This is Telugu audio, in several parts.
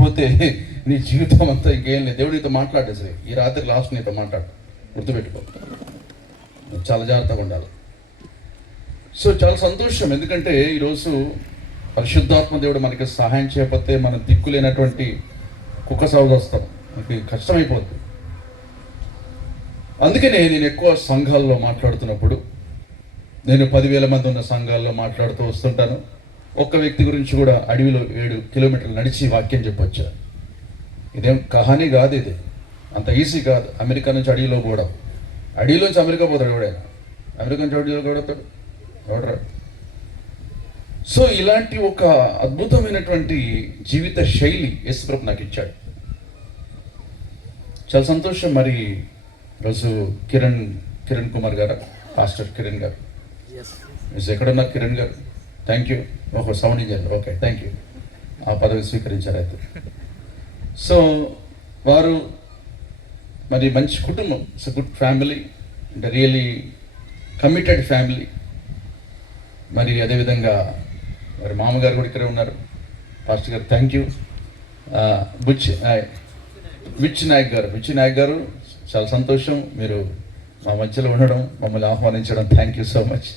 పోతే నీ జీవితం అంతా ఇంకేం లేదు. దేవుడు నీతో మాట్లాడేసి ఈ రాత్రి లాస్ట్ నీతో మాట్లాడు, గుర్తుపెట్టుకో. చాలా జాగ్రత్తగా ఉండాలి. సో చాలా సంతోషం, ఎందుకంటే ఈరోజు పరిశుద్ధాత్మ దేవుడు మనకి సహాయం చేయకపోతే మనం దిక్కులేనటువంటి కుక్క సాగు వస్తాం, మనకి కష్టమైపోతుంది. అందుకనే నేను ఎక్కువ సంఘాల్లో మాట్లాడుతున్నప్పుడు, నేను 10,000 మంది ఉన్న సంఘాల్లో మాట్లాడుతూ వస్తుంటాను. ఒక్క వ్యక్తి గురించి కూడా అడవిలో 7 కిలోమీటర్లు నడిచి వాక్యం చెప్పొచ్చా. ఇదేం కహానీ కాదు, ఇది అంత ఈజీ కాదు. అమెరికా నుంచి అడవిలో కూడా, అడవిలోంచి అమెరికా పోతాడు ఎవడైనా, అమెరికా నుంచి అడవిలో కూడా ఎవడరా. సో ఇలాంటి ఒక అద్భుతమైనటువంటి జీవిత శైలి యేసుప్రభు నాకు ఇచ్చాడు. చాలా సంతోషం. మరి రోజు కిరణ్ కుమార్ గారు, పాస్టర్ కిరణ్ గారు, ఎక్కడున్నారు కిరణ్ గారు? Thank you. ఓహో, sound engineer, okay, thank you. ఆ పదవి స్వీకరించారు అయితే. సో వారు మరి మంచి కుటుంబం, ఇట్స్ గుడ్ ఫ్యామిలీ, అంటే రియలీ కమిటెడ్ ఫ్యామిలీ. మరి అదేవిధంగా మరి మామగారు కూడా ఇక్కడే ఉన్నారు, పాస్టర్ గారు, థ్యాంక్ యూ. విచ్ నాయక్ గారు చాలా సంతోషం మీరు మా మధ్యలో ఉండడం, మమ్మల్ని ఆహ్వానించడం, థ్యాంక్ యూ సో మచ్.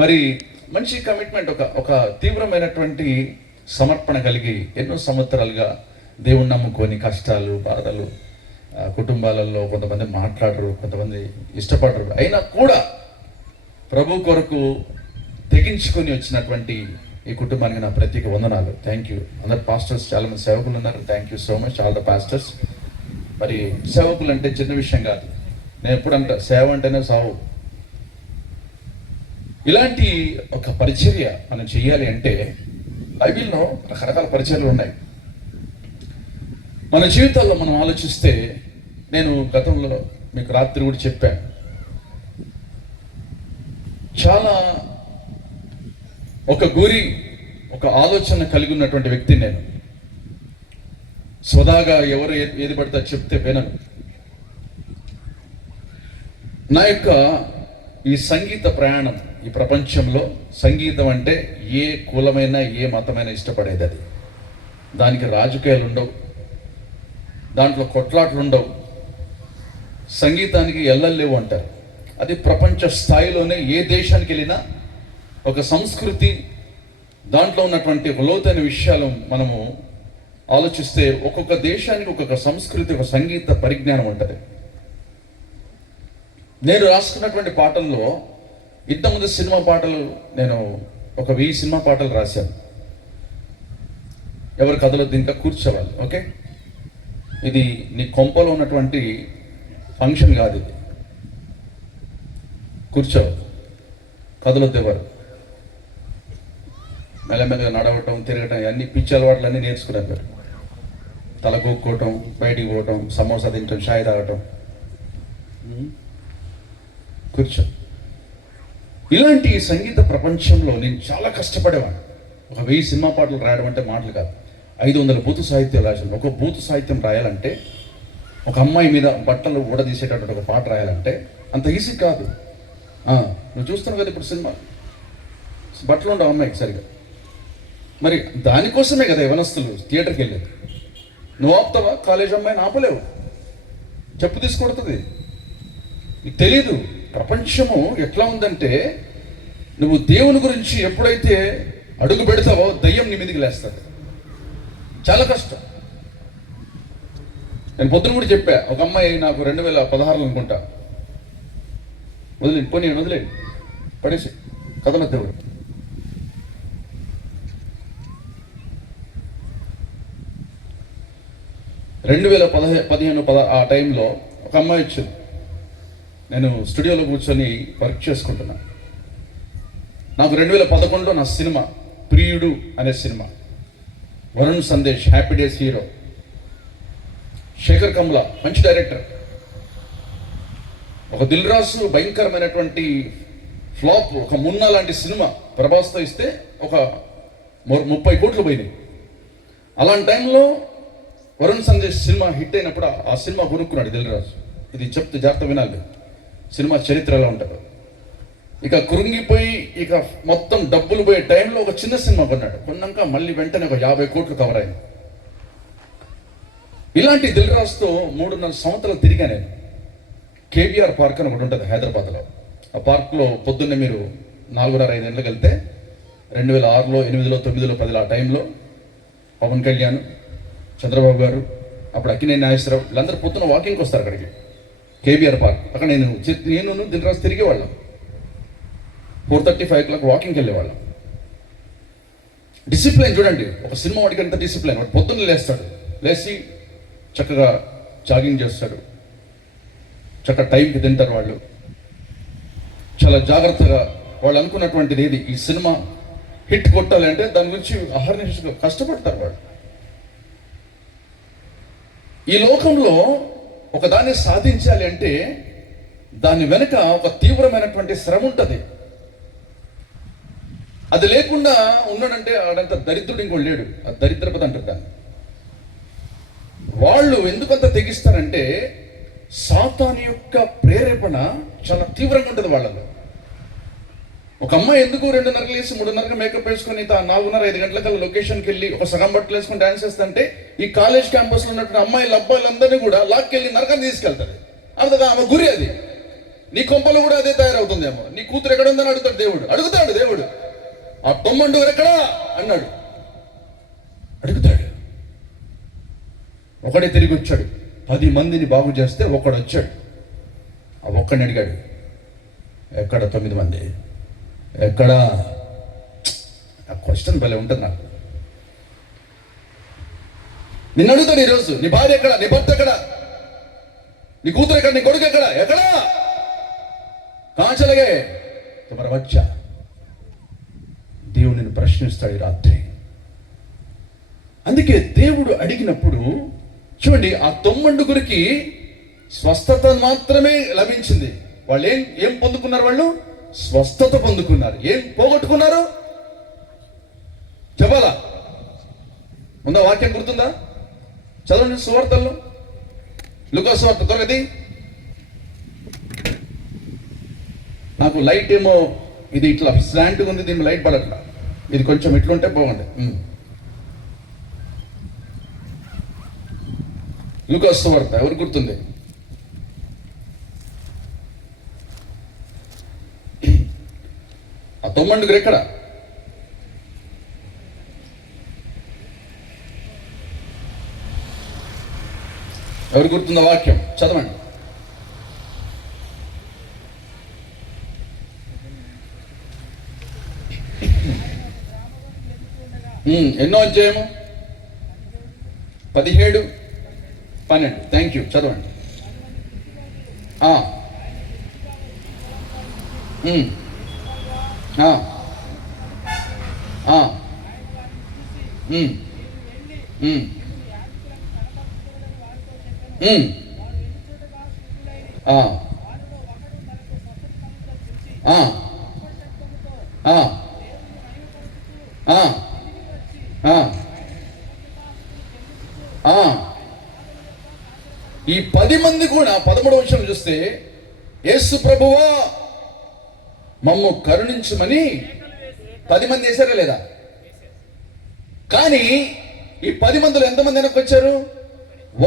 మరి మంచి కమిట్మెంట్, ఒక తీవ్రమైనటువంటి సమర్పణ కలిగి ఎన్నో సంవత్సరాలుగా దేవుణ్ణి నమ్ముకొని కష్టాలు బాధలు, కుటుంబాలలో కొంతమంది మాట్లాడరు, కొంతమంది ఇష్టపడరు, అయినా కూడా ప్రభు కొరకు తెగించుకొని వచ్చినటువంటి ఈ కుటుంబానికి నా ప్రత్యేక వందనాలు. Thank you. అందరు పాస్టర్స్, చాలామంది సేవకులు ఉన్నారు, thank you so much all the pastors. మరి సేవకులు అంటే చిన్న విషయం కాదు. నేను ఎప్పుడంట సేవ అంటేనే సావు. ఇలాంటి ఒక పరిచర్య మనం చెయ్యాలి అంటే బైబిల్లో రకరకాల పరిచర్యలు ఉన్నాయి. మన జీవితాల్లో మనం ఆలోచిస్తే, నేను గతంలో మీకు రాత్రి కూడా చెప్పాను, చాలా ఒక గురి, ఒక ఆలోచన కలిగి ఉన్నటువంటి వ్యక్తిని నేను. స్వదాగా ఎవరు ఏది పడితే చెప్తే వినను. నా యొక్క ఈ సంగీత ప్రయాణం, ఈ ప్రపంచంలో సంగీతం అంటే ఏ కులమైన ఏ మతమైనా ఇష్టపడేది. అది దానికి రాజకీయాలు ఉండవు, దాంట్లో కొట్లాట్లు ఉండవు, సంగీతానికి ఎల్లలేవు అంటారు. అది ప్రపంచ స్థాయిలోనే ఏ దేశానికి వెళ్ళినా ఒక సంస్కృతి, దాంట్లో ఉన్నటువంటి లోతైన విషయాలు మనము ఆలోచిస్తే ఒక్కొక్క దేశానికి ఒక్కొక్క సంస్కృతి, ఒక సంగీత పరిజ్ఞానం ఉంటుంది. నేను రాసుకున్నటువంటి పాటల్లో ఇంతకుముందు సినిమా పాటలు, నేను ఒక 1000 సినిమా పాటలు రాశాను. ఎవరు కథలొద్దు, ఇంకా కూర్చోవాలి, ఓకే. ఇది నీ కొంపలో ఉన్నటువంటి ఫంక్షన్ కాదు, ఇది కూర్చోవాలి, కథలొద్దు ఎవరు. మెల్లమెల్లగా నడవటం, తిరగటం, అన్ని పిచ్చి అలవాట్లన్నీ నేర్చుకున్నారు. తల గోక్కోవటం, బయటికి పోవటం, సమోసా తినటం, షాయి తాగటం, కూర్చో. ఇలాంటి సంగీత ప్రపంచంలో నేను చాలా కష్టపడేవాడిని. ఒక 1000 సినిమా పాటలు రాయడం అంటే మాటలు కాదు. 500 బూతు సాహిత్యం రాశాను. ఒక బూతు సాహిత్యం రాయాలంటే, ఒక అమ్మాయి మీద బట్టలు ఊడదీసేటటువంటి ఒక పాట రాయాలంటే అంత ఈజీ కాదు. నువ్వు చూస్తున్నావు కదా ఇప్పుడు సినిమా, బట్టలు ఉండవు అమ్మాయికి సరిగా. మరి దానికోసమే కదా యవనస్తులు థియేటర్కి వెళ్ళేది. నువ్వు ఆపుతావా? కాలేజ్ అమ్మాయిని ఆపలేవు, చెప్పు తీసుకొడుతుంది. నీకు తెలీదు ప్రపంచము ఎట్లా ఉందంటే, నువ్వు దేవుని గురించి ఎప్పుడైతే అడుగు పెడతావో దయ్యం నీ మీదకి లేస్తుంది. చాలా కష్టం. నేను పొద్దున కూడా చెప్పా, ఒక అమ్మాయి నాకు 2016 అనుకుంటా, వదిలేండి పడేసి కథల దేవుడు. ఆ టైంలో ఒక అమ్మాయి వచ్చింది. నేను స్టూడియోలో కూర్చొని వర్క్ చేసుకుంటున్నా. నాకు 2011లో నా సినిమా ప్రియుడు అనే cinema, Varun Sandesh, happy days hero, Shekhar Kammula మంచి డైరెక్టర్, ఒక దిల్ రాజు భయంకరమైనటువంటి ఫ్లాప్, ఒక మున్నా లాంటి సినిమా ప్రభాస్తో ఇస్తే ఒక 30 కోట్లు పోయినాయి. అలాంటి టైంలో వరుణ్ సందేశ్ సినిమా హిట్ అయినప్పుడు ఆ సినిమా కొనుక్కున్నాడు దిల్ రాజు. ఇది చెప్తే జాగ్రత్త వినాలి, సినిమా చరిత్ర ఎలా ఉంటుంది. ఇక కృంగిపోయి ఇక మొత్తం డబ్బులు పోయే టైంలో ఒక చిన్న సినిమా కొన్నాడు. కొన్నాక మళ్ళీ వెంటనే ఒక 50 కోట్లు కవర్ అయింది. ఇలాంటి దిల్ రాజుతో 3.5 సంవత్సరాలు తిరిగా నేను. కేబీఆర్ పార్క్ అని ఒకటి ఉంటుంది హైదరాబాద్లో. ఆ పార్క్లో పొద్దున్నే మీరు 4:30-5 గంటలకు వెళ్తే 2006లో 8లో 9లో 10 ఆ టైంలో పవన్ కళ్యాణ్, చంద్రబాబు గారు, అప్పుడు అక్కినేని నాగేశ్వరరావు వీళ్ళందరూ పొద్దున్న వాకింగ్కి వస్తారు అక్కడికి, కేబీఆర్ పార్క్. అక్కడ నేను దిల్ రాజు తిరిగేవాళ్ళం. 4:30-5 o'clock వాకింగ్కి వెళ్ళేవాళ్ళం. డిసిప్లైన్ చూడండి, ఒక సినిమా వాడికి ఎంత డిసిప్లైన్. వాడు పొద్దున్న లేస్తాడు, లేచి చక్కగా జాగింగ్ చేస్తాడు, చక్కగా టైంకి తింటారు వాళ్ళు, చాలా జాగ్రత్తగా. వాళ్ళు అనుకున్నటువంటిది ఏది, ఈ సినిమా హిట్ కొట్టాలి అంటే దాని గురించి అహర్నిశగా కష్టపడతారు వాళ్ళు. ఈ లోకంలో ఒకదాన్ని సాధించాలి అంటే దాని వెనుక ఒక తీవ్రమైనటువంటి శ్రమ ఉంటుంది. అది లేకుండా ఉన్నాడంటే ఆడంత దరిద్రుడు ఇంకోటి లేడు. అది దరిద్రపద అంటారు దాన్ని. వాళ్ళు ఎందుకంత తెగిస్తారంటే సాతాను యొక్క ప్రేరేపణ చాలా తీవ్రంగా ఉంటుంది వాళ్ళలో. ఒక అమ్మాయి ఎందుకు 2:30 లేసి 3:30 మేకప్ వేసుకొని 4:30-5 గంటలకల్లా లొకేషన్కి వెళ్ళి ఒక సగం బట్టలు వేసుకొని డాన్స్ చేస్తుంటే ఈ కాలేజ్ క్యాంపస్లో ఉన్నటువంటి అమ్మాయిల అబ్బాయిలందరినీ కూడా లాక్కెళ్ళి నరకాన్ని తీసుకెళ్తారు. అంతగా ఆమె గురి అది. నీ కొంపలు కూడా అదే తయారవుతుందేమో. నీ కూతురు ఎక్కడ ఉందని అడుగుతాడు దేవుడు. ఆ తొమ్మండు ఎక్కడా అన్నాడు, అడుగుతాడు. ఒకడే తిరిగి వచ్చాడు. 10 మందిని బాగు చేస్తే ఒకడు వచ్చాడు. ఆ ఒక్కడిని అడిగాడు, ఎక్కడ 9 మంది ఎక్కడా? ఆ క్వశ్చన్ భలే ఉంటుంది నాకు. నిన్ను అడుగుతాడు ఈరోజు, నీ భార్య ఎక్కడ, నీ భర్త ఎక్కడ, నీ కూతురు ఎక్కడ, నీ కొడుకు ఎక్కడా? కాంచలగే తుమర వచ్చా. దేవుడు నిన్ను ప్రశ్నిస్తాడు ఈ రాత్రి. అందుకే దేవుడు అడిగినప్పుడు చూడండి, ఆ 9 స్వస్థత మాత్రమే లభించింది. వాళ్ళు ఏం పొందుకున్నారు? వాళ్ళు స్వస్థత పొందుకున్నారు. ఏం పోగొట్టుకున్నారు చెప్పాలా? ఉందా? వాక్యం గుర్తుందా? చదవండి సువార్తల్లో. లూకా సువార్త త్వరగది. నాకు లైట్ ఏమో ఇది ఇట్లా స్లాంట్గా ఉంది, దీన్ని లైట్ పడట్లా. ఇది కొంచెం ఇట్లుంటే బాగుంది. లూకా సువార్త ఎవరు గుర్తుంది? ఆ 9 ఎక్కడ? ఎవరు గుర్తుందా వాక్యం? చదవండి. ఎన్నో అధ్యాయము? 17, 12. Thank you. చదవండి. ఈ 10 మంది కూడా 13వ వచనం చూస్తే, యేసు ప్రభువా మమ్ము కరుణించుమని 10 మంది వేశారా లేదా? కానీ ఈ 10 మందిలో ఎంతమంది వెనక్కి వచ్చారు?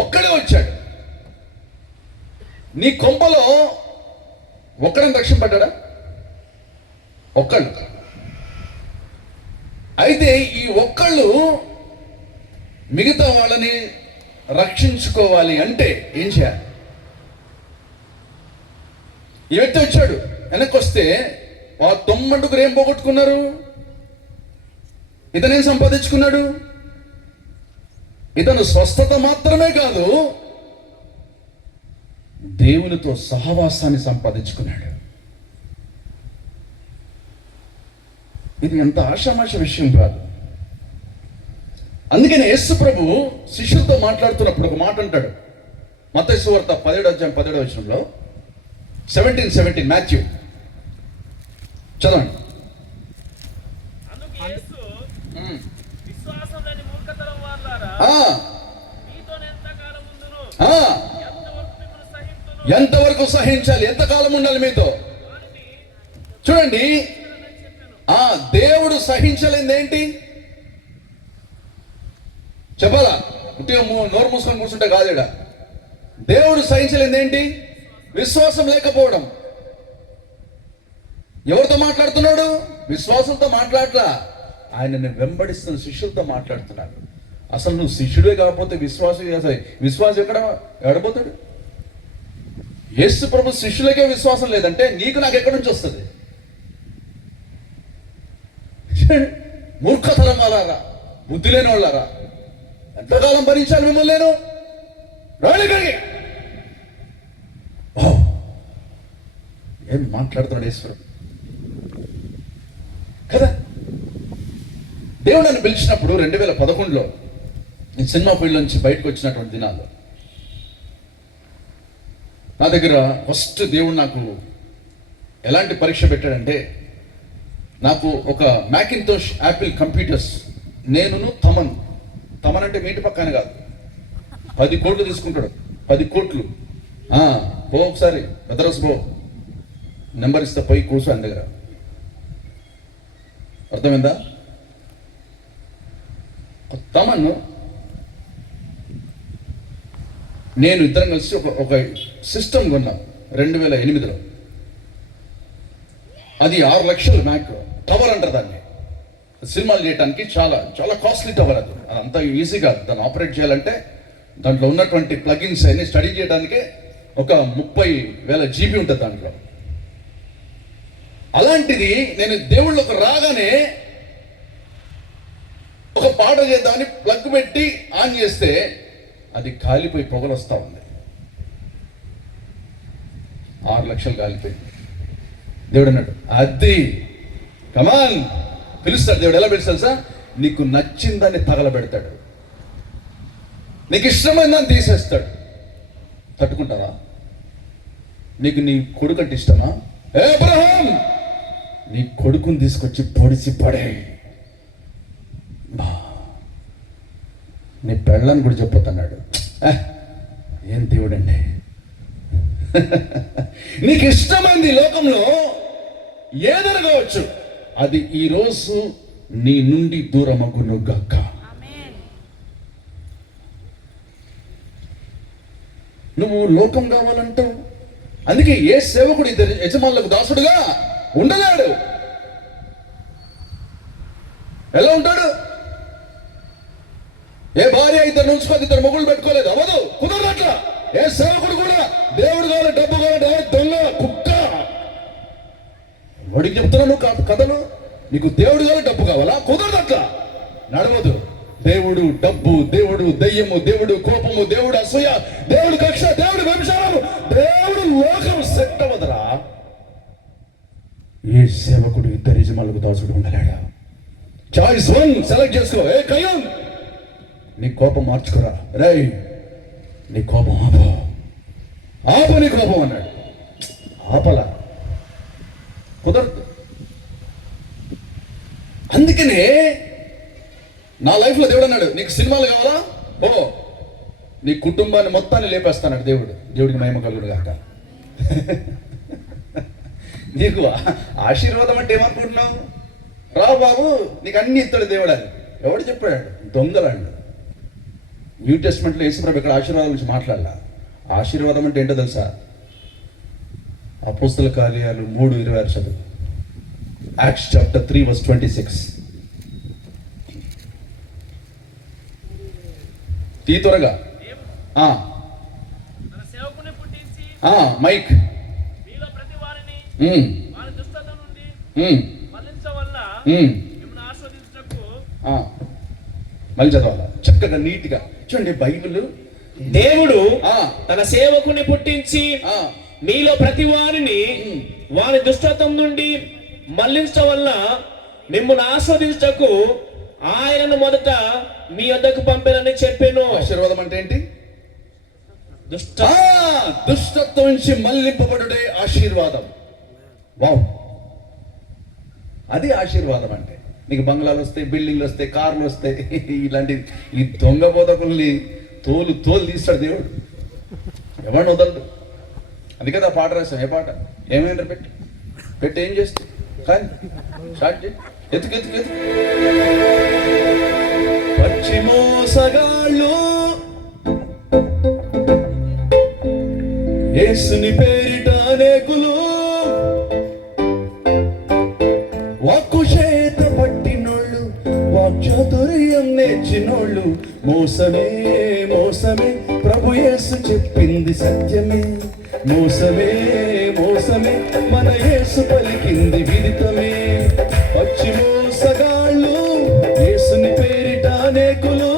ఒక్కడే వచ్చాడు. నీ కొంపలో ఒక్కడని రక్షింపడ్డా? ఒక్కళ్ళు. అయితే ఈ ఒక్కళ్ళు మిగతా వాళ్ళని రక్షించుకోవాలి అంటే ఏం చేయాలి? ఈ వ్యక్తి వచ్చాడు, వెనక్కి వస్తే ఆ 9 ఏం పోగొట్టుకున్నారు? ఇతనేం సంపాదించుకున్నాడు? ఇతను స్వస్థత మాత్రమే కాదు, దేవునితో సహవాసాన్ని సంపాదించుకున్నాడు. ఇది ఎంత ఆషామాష విషయం కాదు. అందుకని యేసు ప్రభు శిష్యులతో మాట్లాడుతున్నప్పుడు ఒక మాట అంటాడు. మత్తయి సువార్త 17 వచనంలో 17 మాథ్యూ చదవండి. ఎంతవరకు సహించాలి? ఎంతకాలం ఉండాలి మీతో? చూడండి, దేవుడు సహించలేంది ఏంటి చెప్పాలా? ఉట్టిగా నోరు మూసుకొని కూర్చుంటే కాదేడ. దేవుడు సహించలేదు ఏంటి? విశ్వాసం లేకపోవడం. ఎవరితో మాట్లాడుతున్నాడు? విశ్వాసంతో మాట్లాడలా, ఆయనని వెంబడిస్తున్న శిష్యులతో మాట్లాడుతున్నాడు. అసలు నువ్వు శిష్యుడే కాకపోతే విశ్వాసం ఎక్కడ ఎడబోతాడు? యేసు ప్రభు శిష్యులకే విశ్వాసం లేదంటే నీకు నాకు ఎక్కడి నుంచి వస్తుంది? మూర్ఖతరం వాళ్ళారా, బుద్ధి లేని వాళ్ళారా, ఎంతకాలం భరించాలి మిమ్మల్ని నేను? రాళ్ళకి ఏం మాట్లాడుతున్నాడు ఈశ్వరుడు కదా. దేవుడు నన్ను పిలిచినప్పుడు 2011లో నేను సినిమా ఫీల్డ్ నుంచి బయటకు వచ్చినటువంటి దినాల్లో నా దగ్గర ఫస్ట్ దేవుడు నాకు ఎలాంటి పరీక్ష పెట్టాడంటే, నాకు ఒక మ్యాకింతోష్ యాపిల్ కంప్యూటర్స్, నేనును తమన్ అంటే మీటి పక్కన కాదు, 10 కోట్లు తీసుకుంటాడు. 10 కోట్లు పో ఒకసారి మెదరస్ పో, నెంబర్ ఇస్తే పోయి కూర్చో ఆయన దగ్గర. అర్థమైందా? తమన్ నేను ఇద్దరం కలిసి ఒక సిస్టమ్ కొన్నాం 2008లో. అది 6 లక్షలు మ్యాక్ టవర్ అంటారు దాన్ని. సినిమాలు చేయడానికి చాలా చాలా కాస్ట్లీ టవర్. అది అంత ఈజీ కాదు దాన్ని ఆపరేట్ చేయాలంటే. దాంట్లో ఉన్నటువంటి ప్లగిన్స్ అన్ని స్టడీ చేయడానికే ఒక 30,000 GB ఉంటుంది దాంట్లో. అలాంటిది నేను దేవుళ్ళకి రాగానే ఒక పాట చేద్దామని ప్లగ్ పెట్టి ఆన్ చేస్తే అది కాలిపోయి పొగలు వస్తూ ఉంది. 6 లక్షలు కాలిపోయింది. దేవుడు అన్నాడు, అది కమాన్ పిలుస్తాడు. దేవుడు ఎలా పిలుస్తాడు సార్? నీకు నచ్చిందాన్ని తగలబెడతాడు, నీకు ఇష్టమైందాన్ని తీసేస్తాడు. తట్టుకుంటావా? నీకు నీ కొడుకు అంటే ఇష్టమా? అబ్రహాం, నీ కొడుకుని తీసుకొచ్చి పొడిచి పడే. నీ పెళ్ళని కూడా చెప్పొద్దన్నాడు. ఏం దేవుడండి! నీకు ఇష్టమైంది లోకంలో ఏదైనా కావచ్చు, అది ఈరోజు నీ నుండి దూరమగును గాక. నువ్వు లోకం కావాలంటావు. అందుకే ఏ సేవకుడు ఇద్దరు యజమానులకు దాసుడుగా ఉండలేడు. ఎలా ఉంటాడు? ఏ భార్య ఇద్దరు నుంచుకొని 2 మొగుళ్ళు పెట్టుకోలేదు, అవదు, కుదరదు అట్లా. ఏ సేవకుడు కూడా దేవుడు కావాలి, డబ్బు కావాలి, దొంగ కుక్క. వాడికి చెప్తున్నాను కథలు. నీకు దేవుడు కావాలి, డబ్బు కావాలా? కుదరదు అట్లా, నడవదు. దేవుడు డబ్బు, దేవుడు దయ్యము, దేవుడు కోపము, దేవుడు అసూయ, దేవుడు కక్ష, దేవుడు వ్యభిచారము, దేవుడు లోకం సెట్ అవ్వదురా. ఏ సేవకుడు ఇద్దరు యజమానులకు దాసుడు ఉండలేడా? చాయిస్ 1 సెలెక్ట్ చేసుకో. ఏ కయ్యం, నీ కోపం మార్చుకురా. రై, నీ కోపం ఆపు నీ కోపం అన్నాడు. ఆపలా, కుదరదు. అందుకనే నా లైఫ్లో దేవుడు అన్నాడు, నీకు సినిమాలు కావాలా? ఓ, నీ కుటుంబాన్ని మొత్తాన్ని లేపేస్తాడు దేవుడు. దేవుడికి మహిమ కలుగుడు కాక. నీకు ఆశీర్వాదం అంటే ఏమనుకుంటున్నావు? రా బాబు, నీకు అన్ని ఇస్తాడు దేవుడు అని ఎవడు చెప్పాడు? దొంగలాండు. న్యూ టెస్ట్మెంట్లో యేసుప్రభు ఇక్కడ ఆశీర్వాదం గురించి మాట్లాడాల. ఆశీర్వాదం అంటే ఏంటో తెలుసా? అపోస్తల కార్యాలు 3:26 చదువు. Acts chapter 3 verse 26. తీ త్వరగా. మైక్. మళ్ళీ చదవాలా చక్కగా నీట్గా. చూడండి బైబిల్. దేవుడు తన సేవకుని పుట్టించి మీలో ప్రతి వారిని వారి దుష్టత్వం నుండి మళ్లించడం వల్ల మిమ్మల్ని ఆస్వాదించటకు ఆయనను మొదట మీ వద్దకు పంపానని చెప్పాను. ఆశీర్వాదం అంటే ఏంటి? దుష్టత్వం నుంచి మళ్లింపబడుడే ఆశీర్వాదం. వావ్, అది ఆశీర్వాదం అంటే. నీకు బంగ్లాలు వస్తాయి, బిల్డింగ్లు వస్తాయి, కార్లు వస్తాయి. ఇలాంటి ఈ దొంగ బోధకుల్ని తోలు తీస్తాడు దేవుడు, ఎవరిని వదలడు. అందుకని ఆ పాట రాశాం. ఏ పాట? ఏమైనా పెట్టి ఏం చేస్తే కానీ స్టార్ట్ చేయి. ఎత్తుకు పచ్చి మోసగాళ్ళు యేసుని పేరిట అనేకులు వాక్కు చేత పట్టినోళ్ళు, వాక్చాతుర్యం నేర్చినోళ్ళు మోసమే మోసమే, ప్రభు యేసు చెప్పింది సత్యమే. మోసమే మోసమే, మన యేసు పలికింది విదితమే. పచ్చి మోసగాళ్ళు యేసుని పేరిట అనేకులు,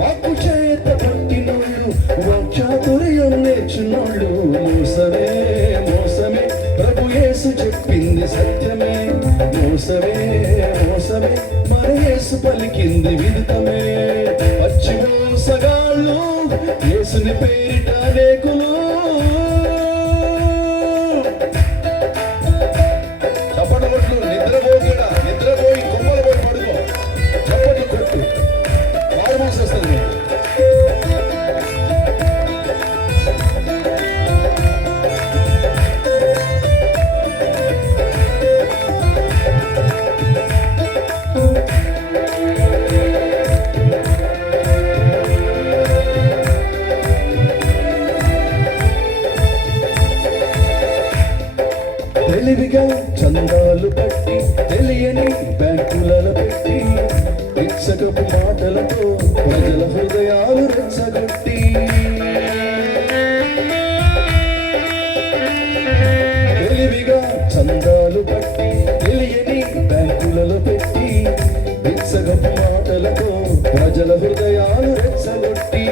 వాక్కు చేత పట్టినోళ్ళు, వాక్చాతుర్యం నేర్చునోళ్ళు మోసమే మోసమే, ప్రభు యేసు చెప్పింది సత్యమే. మోసమే మోసమే, మన యేసు పలికింది విదితమే. పచ్చి మోసగాళ్ళు యేసుని పేరిట అనేకులు. చప్పటి కొట్లు, నిద్రపోకుండా నిద్రపోయి కొమ్మలు పోయి పడుకో. చప్పటి కొట్టు, హార్మోన్స్ వస్తుంది. తెలివిగా చందాలు పట్టి, తెలియని బ్యాంకులలో పెట్టి, ఇచ్చకపు మాటలతో ప్రజల హృదయాలు రెచ్చగొట్టి, తెలివిగా చందాలు పట్టి, తెలియని బ్యాంకులలో పెట్టి, ఇచ్చకపు మాటలతో ప్రజల హృదయాలు రెచ్చగొట్టి,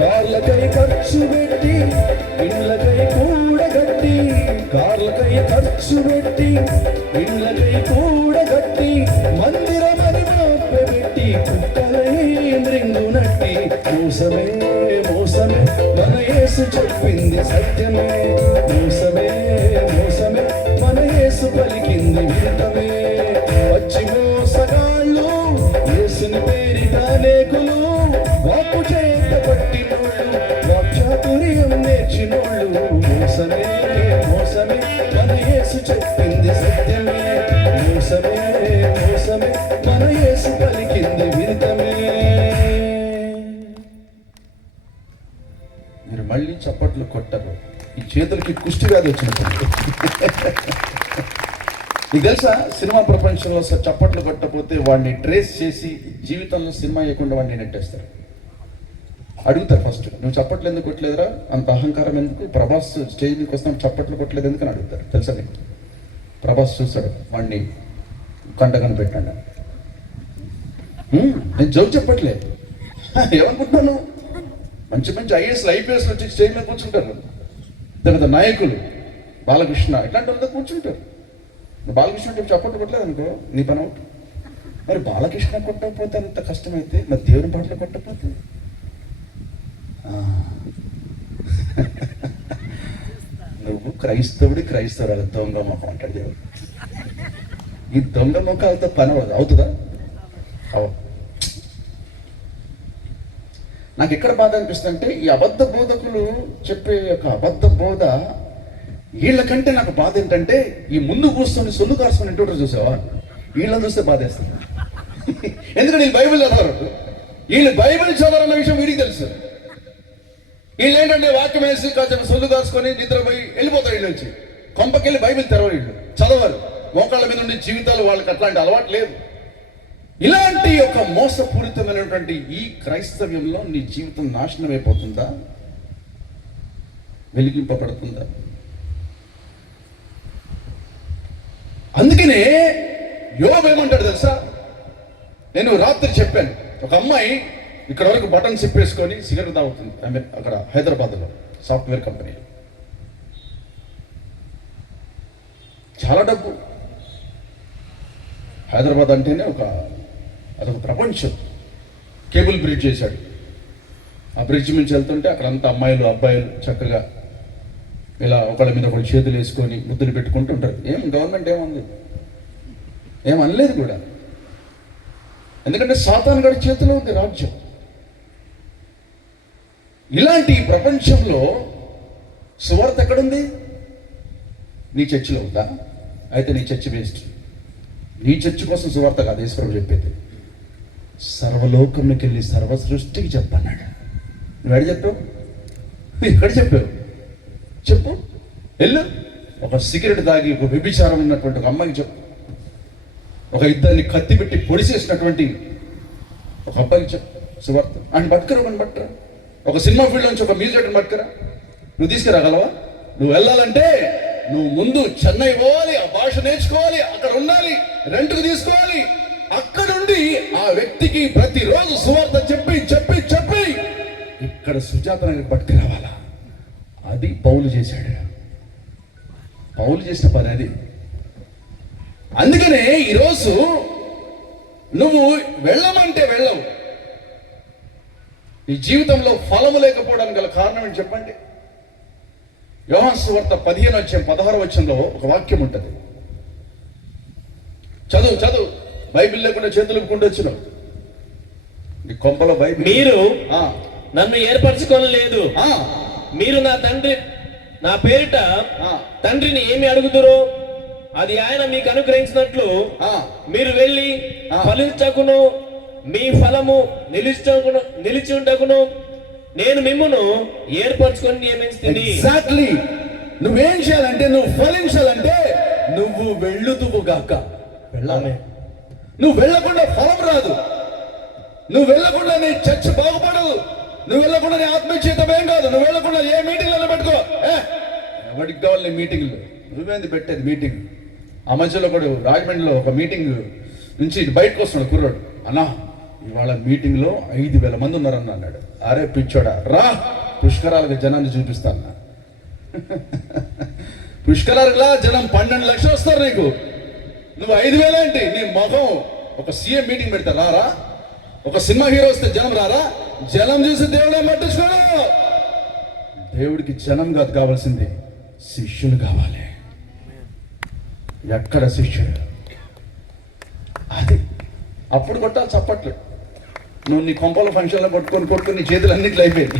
కార్లకై ఖర్చు పెట్టి, ఇళ్ళకై కూడగట్టి, కార్లకై ఖర్చు పెట్టి, ఇళ్ళకై కూడగట్టి, మందిరమని పెట్టి, కుక్కలై మృంగునట్టి. మోసమే మోసమే, మన యేసు చెప్పింది సత్యమే. మోసమే మోసమే, మన యేసు పలికింది విదితమే. పచ్చి మోసగాళ్ళు యేసుని పేరిట అనేకులు, వాక్కు చేత పట్టినోళ్ళు, వాక్చాతుర్యం నేర్చినోళ్ళు మోసమే మోసమే, మన యేసు చెప్పింది సత్యమే. మోసమే మోసమే, మన యేసు పలికింది విదితమే. మీరు మళ్ళీ చప్పట్లు కొట్టరు, ఈ చేతులకి కుష్టి వ్యాధి వచ్చినప్పుడు. నీకు తెలుసా, సినిమా ప్రపంచంలో చప్పట్లు కొట్టకపోతే వాడిని ట్రేస్ చేసి జీవితంలో సినిమా వేయకుండా వాడిని నెట్టేస్తారు. అడుగుతారు ఫస్ట్, నువ్వు చప్పట్లు ఎందుకు కొట్టలేదురా, అంత అహంకారం ఎందుకు, ప్రభాస్ స్టేజ్ మీదకి వస్తాం చప్పట్లు కొట్టలేదు ఎందుకు అని అడుగుతారు. తెలుసా నీకు? ప్రభాస్ చూస్తాడు వాడిని కంటకని పెట్టండి. నేను జోక్ చెప్పట్లే, ఏమనుకుంటున్నాను, మంచి మంచి ఐఏఎస్లు ఐపీఎస్లు వచ్చి స్టేజ్ మీద కూర్చుంటారు. తర్వాత నాయకులు బాలకృష్ణ ఇట్లాంటి వాళ్ళతో కూర్చుంటారు. బాలకృష్ణ అంటే చప్పట్లు కొట్టలేదు అనుకో, నీ పని అవుట్. మరి బాలకృష్ణ కొట్టకపోతే అంత కష్టమైతే మరి దేవుని పాటలు కొట్టకపోతే. నువ్వు క్రైస్తవురాలు దొంగ మొఖం అంటాడు దేవుడు. ఈ దొంగ మొఖాలతో పని అవుతుందా? అవు. నాకు ఎక్కడ బాధ అనిపిస్తుంది అంటే, ఈ అబద్ధ బోధకులు చెప్పే ఒక అబద్ధ బోధ, వీళ్ళకంటే నాకు బాధ ఏంటంటే, ఈ ముందు కూర్చొని సొల్లు కాసుకొని ఇంటూ చూసావా, వీళ్ళని చూస్తే బాధేస్తుంది. ఎందుకంటే వీళ్ళు బైబిల్ చదవరు, వీళ్ళు బైబిల్ చదవరన్న విషయం వీడికి తెలుసు. వీళ్ళు ఏంటంటే వాక్యం వేసి కాసిన సొల్లు కాసుకొని నిద్రపోయి వెళ్ళిపోతారు. వీళ్ళు వచ్చి కొంపకెళ్ళి బైబిల్ తెరవరు, వీళ్ళు చదవరు. మోకాళ్ళ మీద ఉండే జీవితాలు వాళ్ళకి అట్లాంటి అలవాటు లేదు. ఇలాంటి ఒక మోసపూరితమైనటువంటి ఈ క్రైస్తవ్యంలో నీ జీవితం నాశనం అయిపోతుందా, వెలిగింపబడుతుందా? అందుకనే యోబు ఏమంటాడు తెలుసా, నేను రాత్రి చెప్పాను, ఒక అమ్మాయి ఇక్కడ వరకు బటన్స్ ఇప్పేసుకొని సిగరెట్ తాగుతుంది. అక్కడ హైదరాబాద్లో సాఫ్ట్వేర్ కంపెనీలో చాలా డబ్బు. హైదరాబాద్ అంటేనే అదొక ప్రపంచం. కేబుల్ బ్రిడ్జ్ చేశాడు. ఆ బ్రిడ్జ్ నుంచి వెళ్తుంటే అక్కడంతా అమ్మాయిలు అబ్బాయిలు చక్కగా ఇలా ఒకళ్ళ మీద ఒకళ్ళు చేతులు వేసుకొని ముద్దులు పెట్టుకుంటూ ఉంటారు. గవర్నమెంట్ ఏముంది, ఏమనలేదు కూడా. ఎందుకంటే సాతాను గారి చేతిలో ఉంది రాజ్యం. ఇలాంటి ప్రపంచంలో సువార్త ఎక్కడుంది? నీ చర్చిలో ఉందా? అయితే నీ చర్చి వేస్ట్. నీ చర్చి కోసం సువార్త కాదు ఈశ్వరుడు చెప్పేది. సర్వలోకంలోకి వెళ్ళి సర్వ సృష్టికి చెప్పన్నాడు. నువ్వు ఎక్కడ చెప్పావు? చెప్పు, వెళ్ళు. ఒక సిగరెట్ తాగి ఒక వ్యభిచారం ఉన్నటువంటి ఒక అమ్మాయికి చెప్పు. ఒక ఇద్దరిని కత్తి పెట్టి పొడిసేసినటువంటి ఒక అబ్బాయికి చెప్పు సువార్త. ఆయన పట్టుకురా, మనం పట్టురా. ఒక సినిమా ఫీల్డ్ నుంచి ఒక మ్యూజిక్ పట్టుకురా. నువ్వు తీసుకురాగలవా? నువ్వు వెళ్ళాలంటే నువ్వు ముందు చెన్నై పోవాలి, ఆ భాష నేర్చుకోవాలి, అక్కడ ఉండాలి, రెంట్కు తీసుకోవాలి. అక్కడుండి ఆ వ్యక్తికి ప్రతిరోజు సువార్త చెప్పి చెప్పి చెప్పి ఇక్కడ సుజాతని పట్టుకురావాలా. అది పౌలు చేశాడు. పౌలు చేసిన పని అది. అందుకనే ఈరోజు నువ్వు వెళ్ళమంటే వెళ్ళవు. ఈ జీవితంలో ఫలము లేకపోవడానికి గల కారణం ఏంటి చెప్పండి? యోహాను సువార్త 15:16 ఒక వాక్యం ఉంటుంది. చదువు. బైబిల్ లేకుండా చేతులు వచ్చినావు. నీ కొంపలో బైబిల్. మీరు నన్ను ఏర్పరచుకోలేదు. మీరు నా పేరిట తండ్రిని ఏమి అడుగుదురో అది ఆయన మీకు అనుగ్రహించినట్లు మీరు వెళ్ళి ఫలించకును, మీ ఫలము నిలిచి ఉండకును నేను మిమ్మును ఏర్పరచుకొని నియమించింది. ఎగ్జాక్ట్లీ. నువ్వేం చేయాలంటే, నువ్వు ఫలించాలంటే నువ్వు వెళ్ళుదువు గాక. వెళ్ళాలి. నువ్వు వెళ్ళకుండా ఫలం రాదు. నువ్వు వెళ్ళకుండా నీ చర్చ్ బాగుపడదు. నువ్వు వెళ్ళకుండా నీ ఆత్మీయత ఏం కాదు. నువ్వు వెళ్ళకుండా ఏ మీటింగ్లలో పెట్టుకో. ఎవరికి కావాలి నీ మీటింగ్లు? నువ్వేంది పెట్టేది మీటింగ్? ఆ మధ్యలో కూడా రాజమండ్రిలో ఒక మీటింగ్ నుంచి బయటకు వస్తున్నాడు కుర్రాడు. అన్నా, ఇవాళ మీటింగ్లో 5,000 మంది ఉన్నారన్న అన్నాడు. అరే పిచ్చోడా, రా పుష్కరాలకు జనాన్ని చూపిస్తాను. పుష్కరాలుగా జనం 12 లక్షలు వస్తారు నీకు. నువ్వు 5,000 ఏంటి? నీ మొహం. ఒక సీఎం మీటింగ్ పెడతా రారా? ఒక సినిమా హీరో వస్తే జనం రారా? జనం చూసి దేవుడే పట్టించుకోడు. దేవుడికి జనం కాదు కావాల్సింది, శిష్యులు కావాలి. ఎక్కడ శిష్యుడు? అది అప్పుడు కొట్టాలి చప్పట్లు. నువ్వు నీ కొంపల ఫంక్షన్లో కొట్టుకొని నీ చేతులు అన్నిట్లు అయిపోయింది.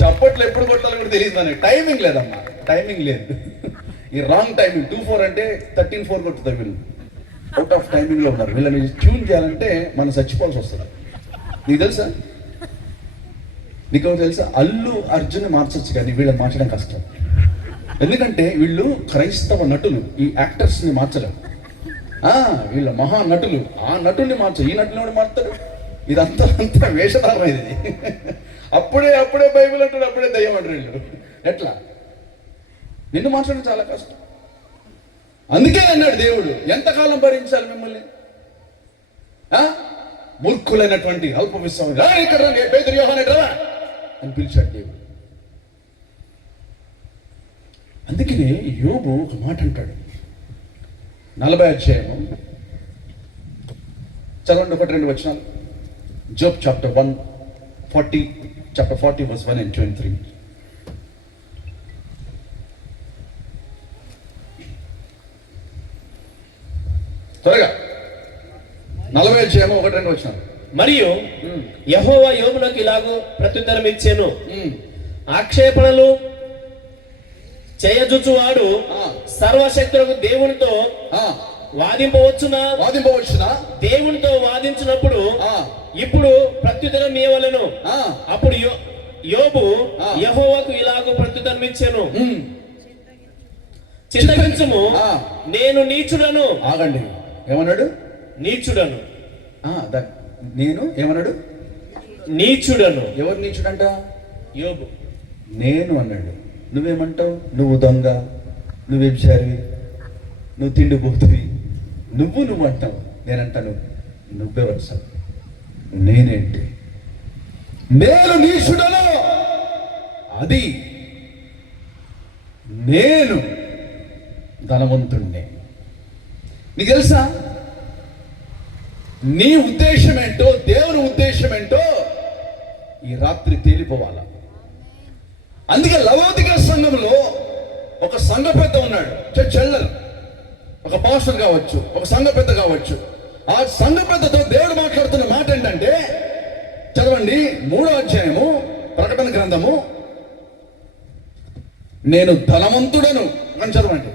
చప్పట్లు ఎప్పుడు కొట్టాలో కూడా తెలియదు మనకి. టైమింగ్ లేదమ్మా, టైమింగ్ లేదు. ఈ రాంగ్ టైమింగ్. 2-4 అంటే 13-4 కొట్టుతాయి వీళ్ళు. అవుట్ ఆఫ్ టైమింగ్లో ఉన్నారు. వీళ్ళని ట్యూన్ చేయాలంటే మనం చచ్చిపోవాల్సి వస్తుంది. నీకు తెలుసా? నీకు తెలుసా? అల్లు అర్జున్ మార్చచ్చు కానీ వీళ్ళని మార్చడం కష్టం. ఎందుకంటే వీళ్ళు క్రైస్తవ నటులు. ఈ యాక్టర్స్ని మార్చలేరు. వీళ్ళ మహా నటులు. ఆ నటుల్ని ఈ నటుని మారుతాడు. ఇదంతా వేషధారం ఇది. అప్పుడే బైబిల్ అంటాడు, అప్పుడే దయ్యం అంటారు వీళ్ళు. ఎట్లా? నిన్ను మార్చడం చాలా కష్టం. అందుకే అన్నాడు దేవుడు, ఎంతకాలం భరించాలి మిమ్మల్ని? మూర్ఖులైనటువంటి అల్ప విశ్వాసం పేతురు యోహాను అని పిలిచాడు దేవుడు. అందుకనే యోబు ఒక మాట అంటాడు. 40వ అధ్యాయము చదవండి, 1-2 వచనాలు. Job chapter 40 verse 1 and 2 and 3. త్వరగా 40వ అధ్యాయము 1-2 వచనాలు. మరియు యెహోవా యోబునకు ఇలాగూ ప్రత్యుత్తరం ఇచ్చెను, ఆక్షేపణలు చేయజుచువాడు సర్వశక్తులకు దేవునితో వాదింపవచ్చునా? దేవునితో వాదించినప్పుడు ఇప్పుడు ప్రత్యుత్తరం ఇవ్వవలెను. అప్పుడు యోబు యెహోవాకు ఇలాగూ ప్రత్యుత్తరం ఇచ్చెను, చింతించుము, నేను నీచుడను. ఆగండి, ఏమన్నాడు? నీచుడను. నేను ఏమన్నాడు? నీచుడను. ఎవరు నీచుడంట? యోబు. నేను అన్నాడు. నువ్వేమంటావు? నువ్వు దొంగ, నువ్వు వ్యభిచారివి, నువ్వు తిండిపోతువి, నువ్వు అంటావు. నేనంటాను, నువ్వెవరు సార్? నేనేంటి? నేను నీచుడను. అది నేను ధనవంతుణ్ణి. నీకు తెలుసా నీ ఉద్దేశం ఏంటో, దేవుని ఉద్దేశం ఏంటో ఈ రాత్రి తేలిపోవాలా. అందుకే లవోదిక సంఘంలో ఒక సంఘ పెద్ద ఉన్నాడు, చెల్లెలు, ఒక పాస్టర్ కావచ్చు, ఒక సంఘ పెద్ద కావచ్చు. ఆ సంఘ పెద్దతో దేవుడు మాట్లాడుతున్న మాట ఏంటంటే, చదవండి 3వ అధ్యాయము ప్రకటన గ్రంథము. నేను ధనవంతుడను అని చదవండి.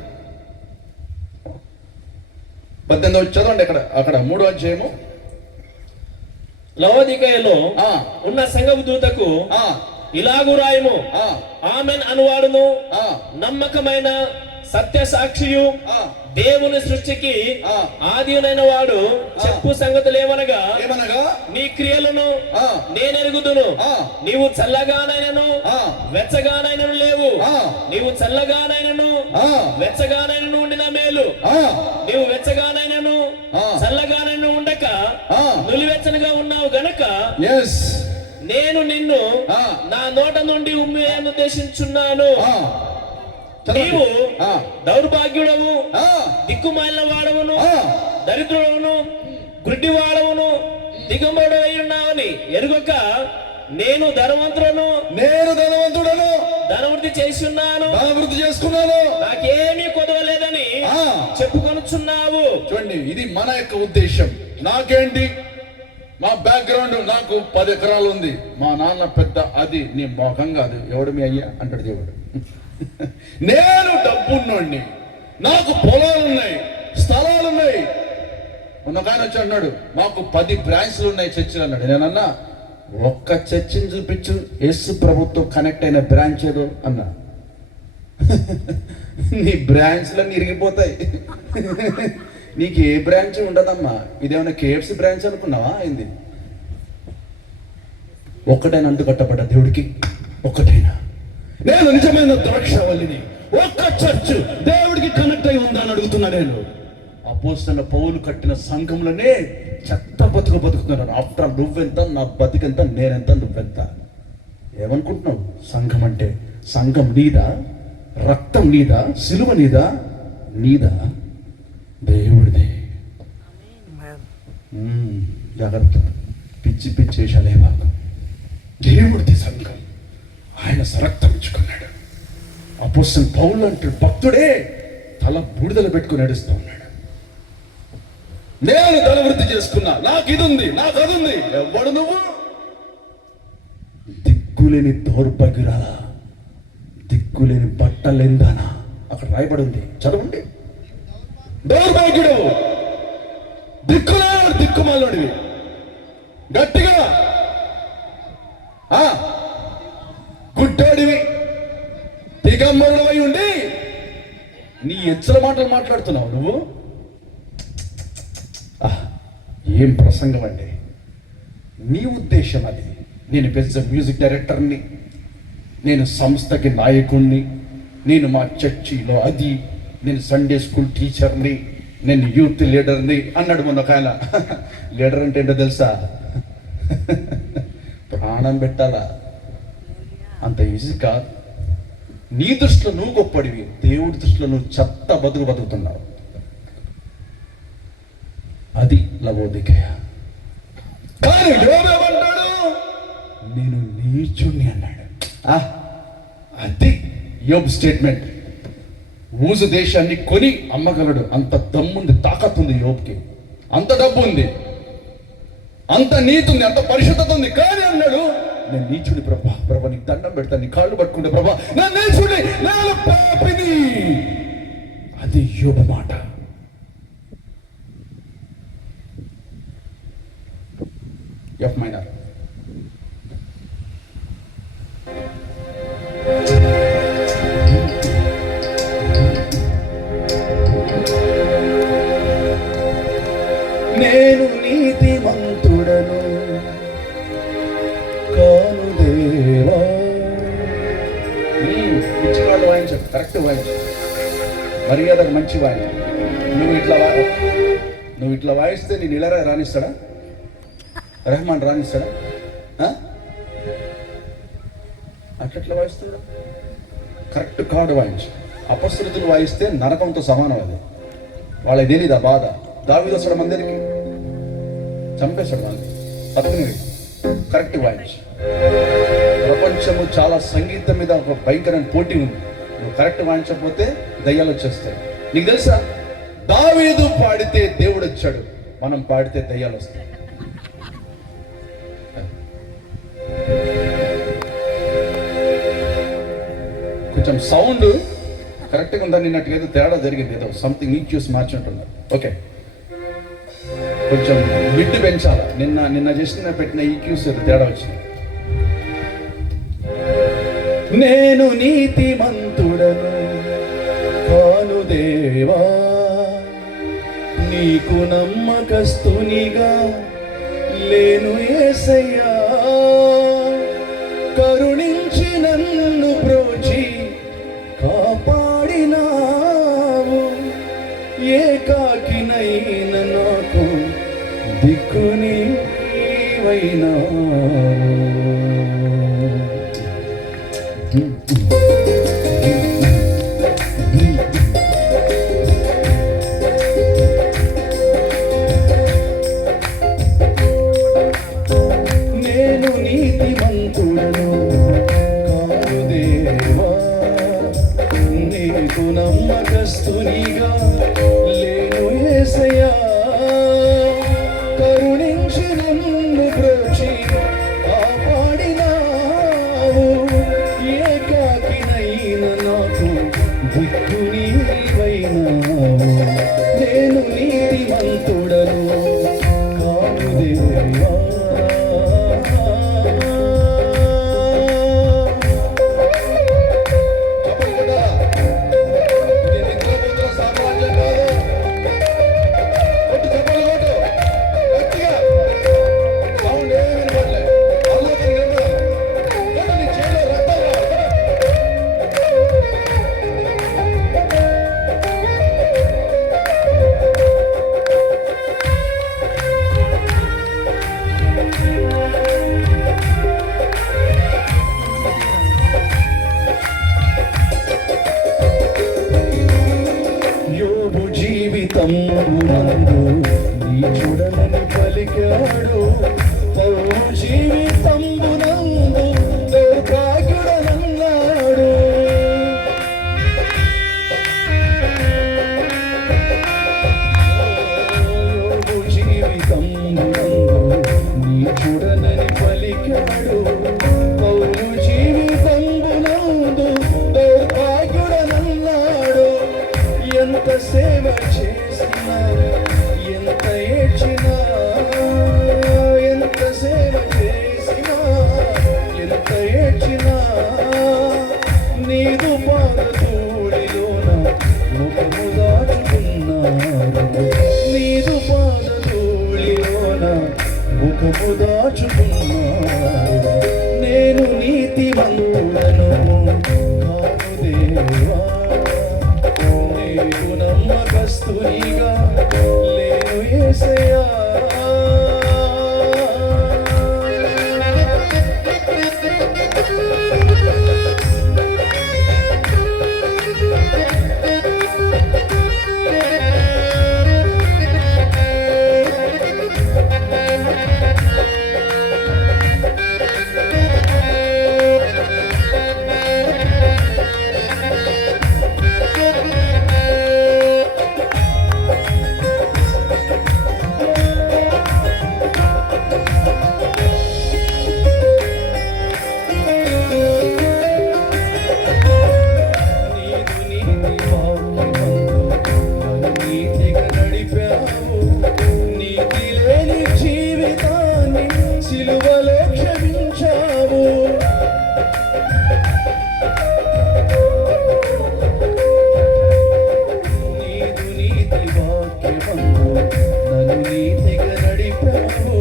18వ చదవండి. అక్కడ 3వ అధ్యాయము. లవోదికయలో ఉన్న సంఘపు దూతకు ఇలాగు రాయము. ఆ, ఆమెన్ అనువాడును ఆ, నమ్మకమైన సత్య సాక్షియు ఆ, దేవుని సృష్టికి ఆ. ఆదినైన వాడు చెప్పు సంగతులు ఏమనగా, ఏమనగా నీ క్రియలను ఆ, నేనెరుగుదును. ఆ, నీవు చల్లగానైనను ఆ, వెచ్చగానైనను లేవు. ఆ, నీవు చల్లగానైనను ఆ, వెచ్చగానైనను ఉండిన మేలు. ఆ, నీవు వెచ్చగానైనను ఆ. చల్లగానైనను ఉండక ఆ. నులివెచ్చనగా ఉన్నావు గనక yes, నేను నిన్ను ఆ. నా నోట నుండి ఉమ్మేయను ఉద్దేశించున్నాను. ఆ, చదవండి. నీవు ఆ, దౌర్భాగ్యుడవు, ఆ, దిక్కుమాలిన వాడవును, ఆ, దరిద్రుడవును, గుడ్డి వాడవును, దిగంబరుడై ఉన్నావని ఎరుగక నేను ధనవంతులను నేను ధనవంతుడను, ధనవృద్ధి చేసి ఉన్నాను, ధనవృద్ధి చేసుకున్నాను. నాకేమీ కొదవలేదని ఆ, చెప్పుకొనుచున్నావు. చూడండి, ఇది మన యొక్క ఉద్దేశం. నాకేంటి, మా బ్యాక్గ్రౌండ్, నాకు 10 ఎకరాలు ఉంది, మా నాన్న పెద్ద, అది నీ మొఖం కాదు, ఎవడు మీ అయ్యా అంటాడు దేవుడు. నేను డబ్బున్నోడిని, నాకు పొలాలు ఉన్నాయి, స్థలాలు ఉన్నాయి. ఉన్న ఆయన వచ్చి అన్నాడు, మాకు 10 బ్రాంచ్లు ఉన్నాయి చర్చిలు అన్నాడు. నేనన్నా, ఒక్క చర్చిని చూపించు యేసు ప్రభుత్వం కనెక్ట్ అయిన బ్రాంచ్ ఏదో అన్నా. నీ బ్రాంచ్లన్నీ ఇరిగిపోతాయి, నీకు ఏ బ్రాంచ్ ఉండదమ్మా. ఇదేమన్నా KFC బ్రాంచ్ అనుకున్నావా? అయింది ఒక్కటైనా అంటు కట్టబడ్డ దేవుడికి, ఒక్కటైనా. నేను నిజమైన ద్రాక్షవల్లిని, ఒక్క చర్చ్ దేవుడికి కనెక్ట్ అయి ఉందా అని అడుగుతున్నా. నేను అపోస్తలుల పౌలు కట్టిన సంఘంలోనే చెత్త బతుకుతున్నారు. ఆఫ్టర్ నువ్వెంత, నా బతికెంత, నేనెంత, నువ్వెంత. ఏమనుకుంటున్నావు? సంఘం అంటే, సంఘం నీదా? రక్తం నీదా? సిలువ నీదా? నీదా? దేవుడిదే. జాగ్రత్త, పిచ్చి పిచ్చి వేషాలే భాగం. దేవుడిది సంఘం, ఆయన రక్తం ఇచ్చుకున్నాడు. అపోస్తలుల పౌలు అంటే భక్తుడే తల బూడిదలు పెట్టుకుని నడుస్తూ ఉన్నాడు. నేను ధనవృద్ధి చేసుకున్నా, నాకు ఇది ఉంది, నాకు అది ఉంది. ఎవడు నువ్వు? దిక్కులేని దౌర్భాగ్యురాలా, దిక్కులేని బట్టలేందానా, అక్కడ రాయబడి ఉంది, చదవండి. దౌర్భాగ్యుడు, దిక్కులేడు, దిక్కుమాలోడివి. గట్టిగా గుడ్డోడివి, దిగంబరుడివై ఉండి నీ ఎచ్చల మాటలు మాట్లాడుతున్నావు నువ్వు. ఏం ప్రసంగం అండి. నీ ఉద్దేశం అది. నేను పెద్ద మ్యూజిక్ డైరెక్టర్ని, నేను సంస్థకి నాయకుడిని, నేను మా చర్చిలో అది, నేను సండే స్కూల్ టీచర్ని, నేను యూత్ లీడర్ని అన్నాడు మొన్న ఒక ఆయన. లీడర్ అంటే ఏంటో తెలుసా? ప్రాణం పెట్టాలా, అంత ఈజీ కాదు. నీ దృష్టిలో నువ్వు గొప్పడివి, దేవుడి దృష్టిలో నువ్వు చెత్త బతుకుతున్నావు. అది లవోదికయ. కానీ యోబు ఏమంటాడు? నేను నీచుణ్ణి అన్నాడు. అది యోబు స్టేట్మెంట్. ఊజు దేశాన్ని కొని అమ్మగలడు, అంత దమ్ముంది, తాకత్ ఉంది యోబుకి, అంత డబ్బు ఉంది, అంత నీతి ఉంది, అంత పరిశుద్ధత ఉంది. కానీ అన్నాడు, నేను నీచుడి ప్రభా, నీకు దండం పెడతాను, నీ కాళ్ళు పట్టుకుంటే ప్రభా, నేను నీచుడి, నేను పాపిని. అది యోబు మాట. F minor. నేను నీతిమంతుడను కాను దేవా. పిచ్చివాళ్ళు వాయించు, కరెక్ట్ వాయించు, మర్యాదకు మంచి వాయించు. నువ్వు ఇట్లా వాయిస్తే నేను ఇలా రాణిస్తాడా? రెహమాన్ రాణిస్తాడా? అట్లా వాయిస్తాడు. Correct card వాయించు. అపశృతులు వాయిస్తే నరకంతో సమానం. అది వాళ్ళకి తెలియదు ఆ బాధ. దావీదు వస్తాడు మందిరికి, చంపేశాడు వాళ్ళని, పక్కనవి. కరెక్ట్ వాయించు. ప్రపంచము చాలా సంగీతం మీద ఒక భయంకరమైన పోటీ ఉంది. నువ్వు కరెక్ట్ వాయించకపోతే దయ్యాలు వచ్చేస్తాయి. నీకు తెలుసా, దావీదు పాడితే దేవుడు వచ్చాడు, మనం పాడితే దయ్యాలు వస్తాయి. కొంచెం సౌండ్ కరెక్ట్గా ఉందా? నిన్నట్టుగా ఏదో తేడా జరిగింది, ఏదో సంథింగ్ ఈక్యూస్ మార్చుంటున్నారు. ఓకే, కొంచెం మిడ్ పెంచాలా. నిన్న చేసిన పెట్టిన ఈక్యూస్ ఏదో తేడా వచ్చింది. నేను నీతిమంతుడను కాను దేవా, నీకు నమ్మకస్తునిగా లేను యేసయ్యా. కరుణించి నన్ను బ్రోచి కాపాడినావు, ఏకాకినైన నాకు దిక్కు నీవైనావు. నేను నీతిమంతుడను కాను దేవా, నీకు నమ్మకస్తునిగా లేను యేసయ్యా. కరుణించి నన్ను బ్రోచి కాపాడినావు, ఏకాకినైన నాకు దిక్కు నీవైనావు. నేను నీతిమంతుడను కాను దేవా. యోబు జీవితమునందు నీచుడనని పలికాడు, పౌలు జీవితమునందు దౌర్భాగ్యుడనన్నాడు. యోబు జీవితమునందు నీచుడనని పలికాడు, పౌలు జీవితమునందు దౌర్భాగ్యుడనన్నాడు. ఎంత సేవ చేసినా, ఎంత ఏడ్చినా, ఎంత సేవ చేసినా, ఎంత ఏడ్చినా, నీదు పాదధూళిలోన ముఖము దాచుకున్నారు. నీదు పాదధూళిలోన ముఖము దాచుకున్నారు. నేను నీతిమంతుడను కాను దేవా, నీకు నమ్మకస్తునిగా లేను యేసయ్యా. సిలువలో క్షమించావు. నీదు నీతి వాక్యమందు నన్ను నీతిగా నడిపావు.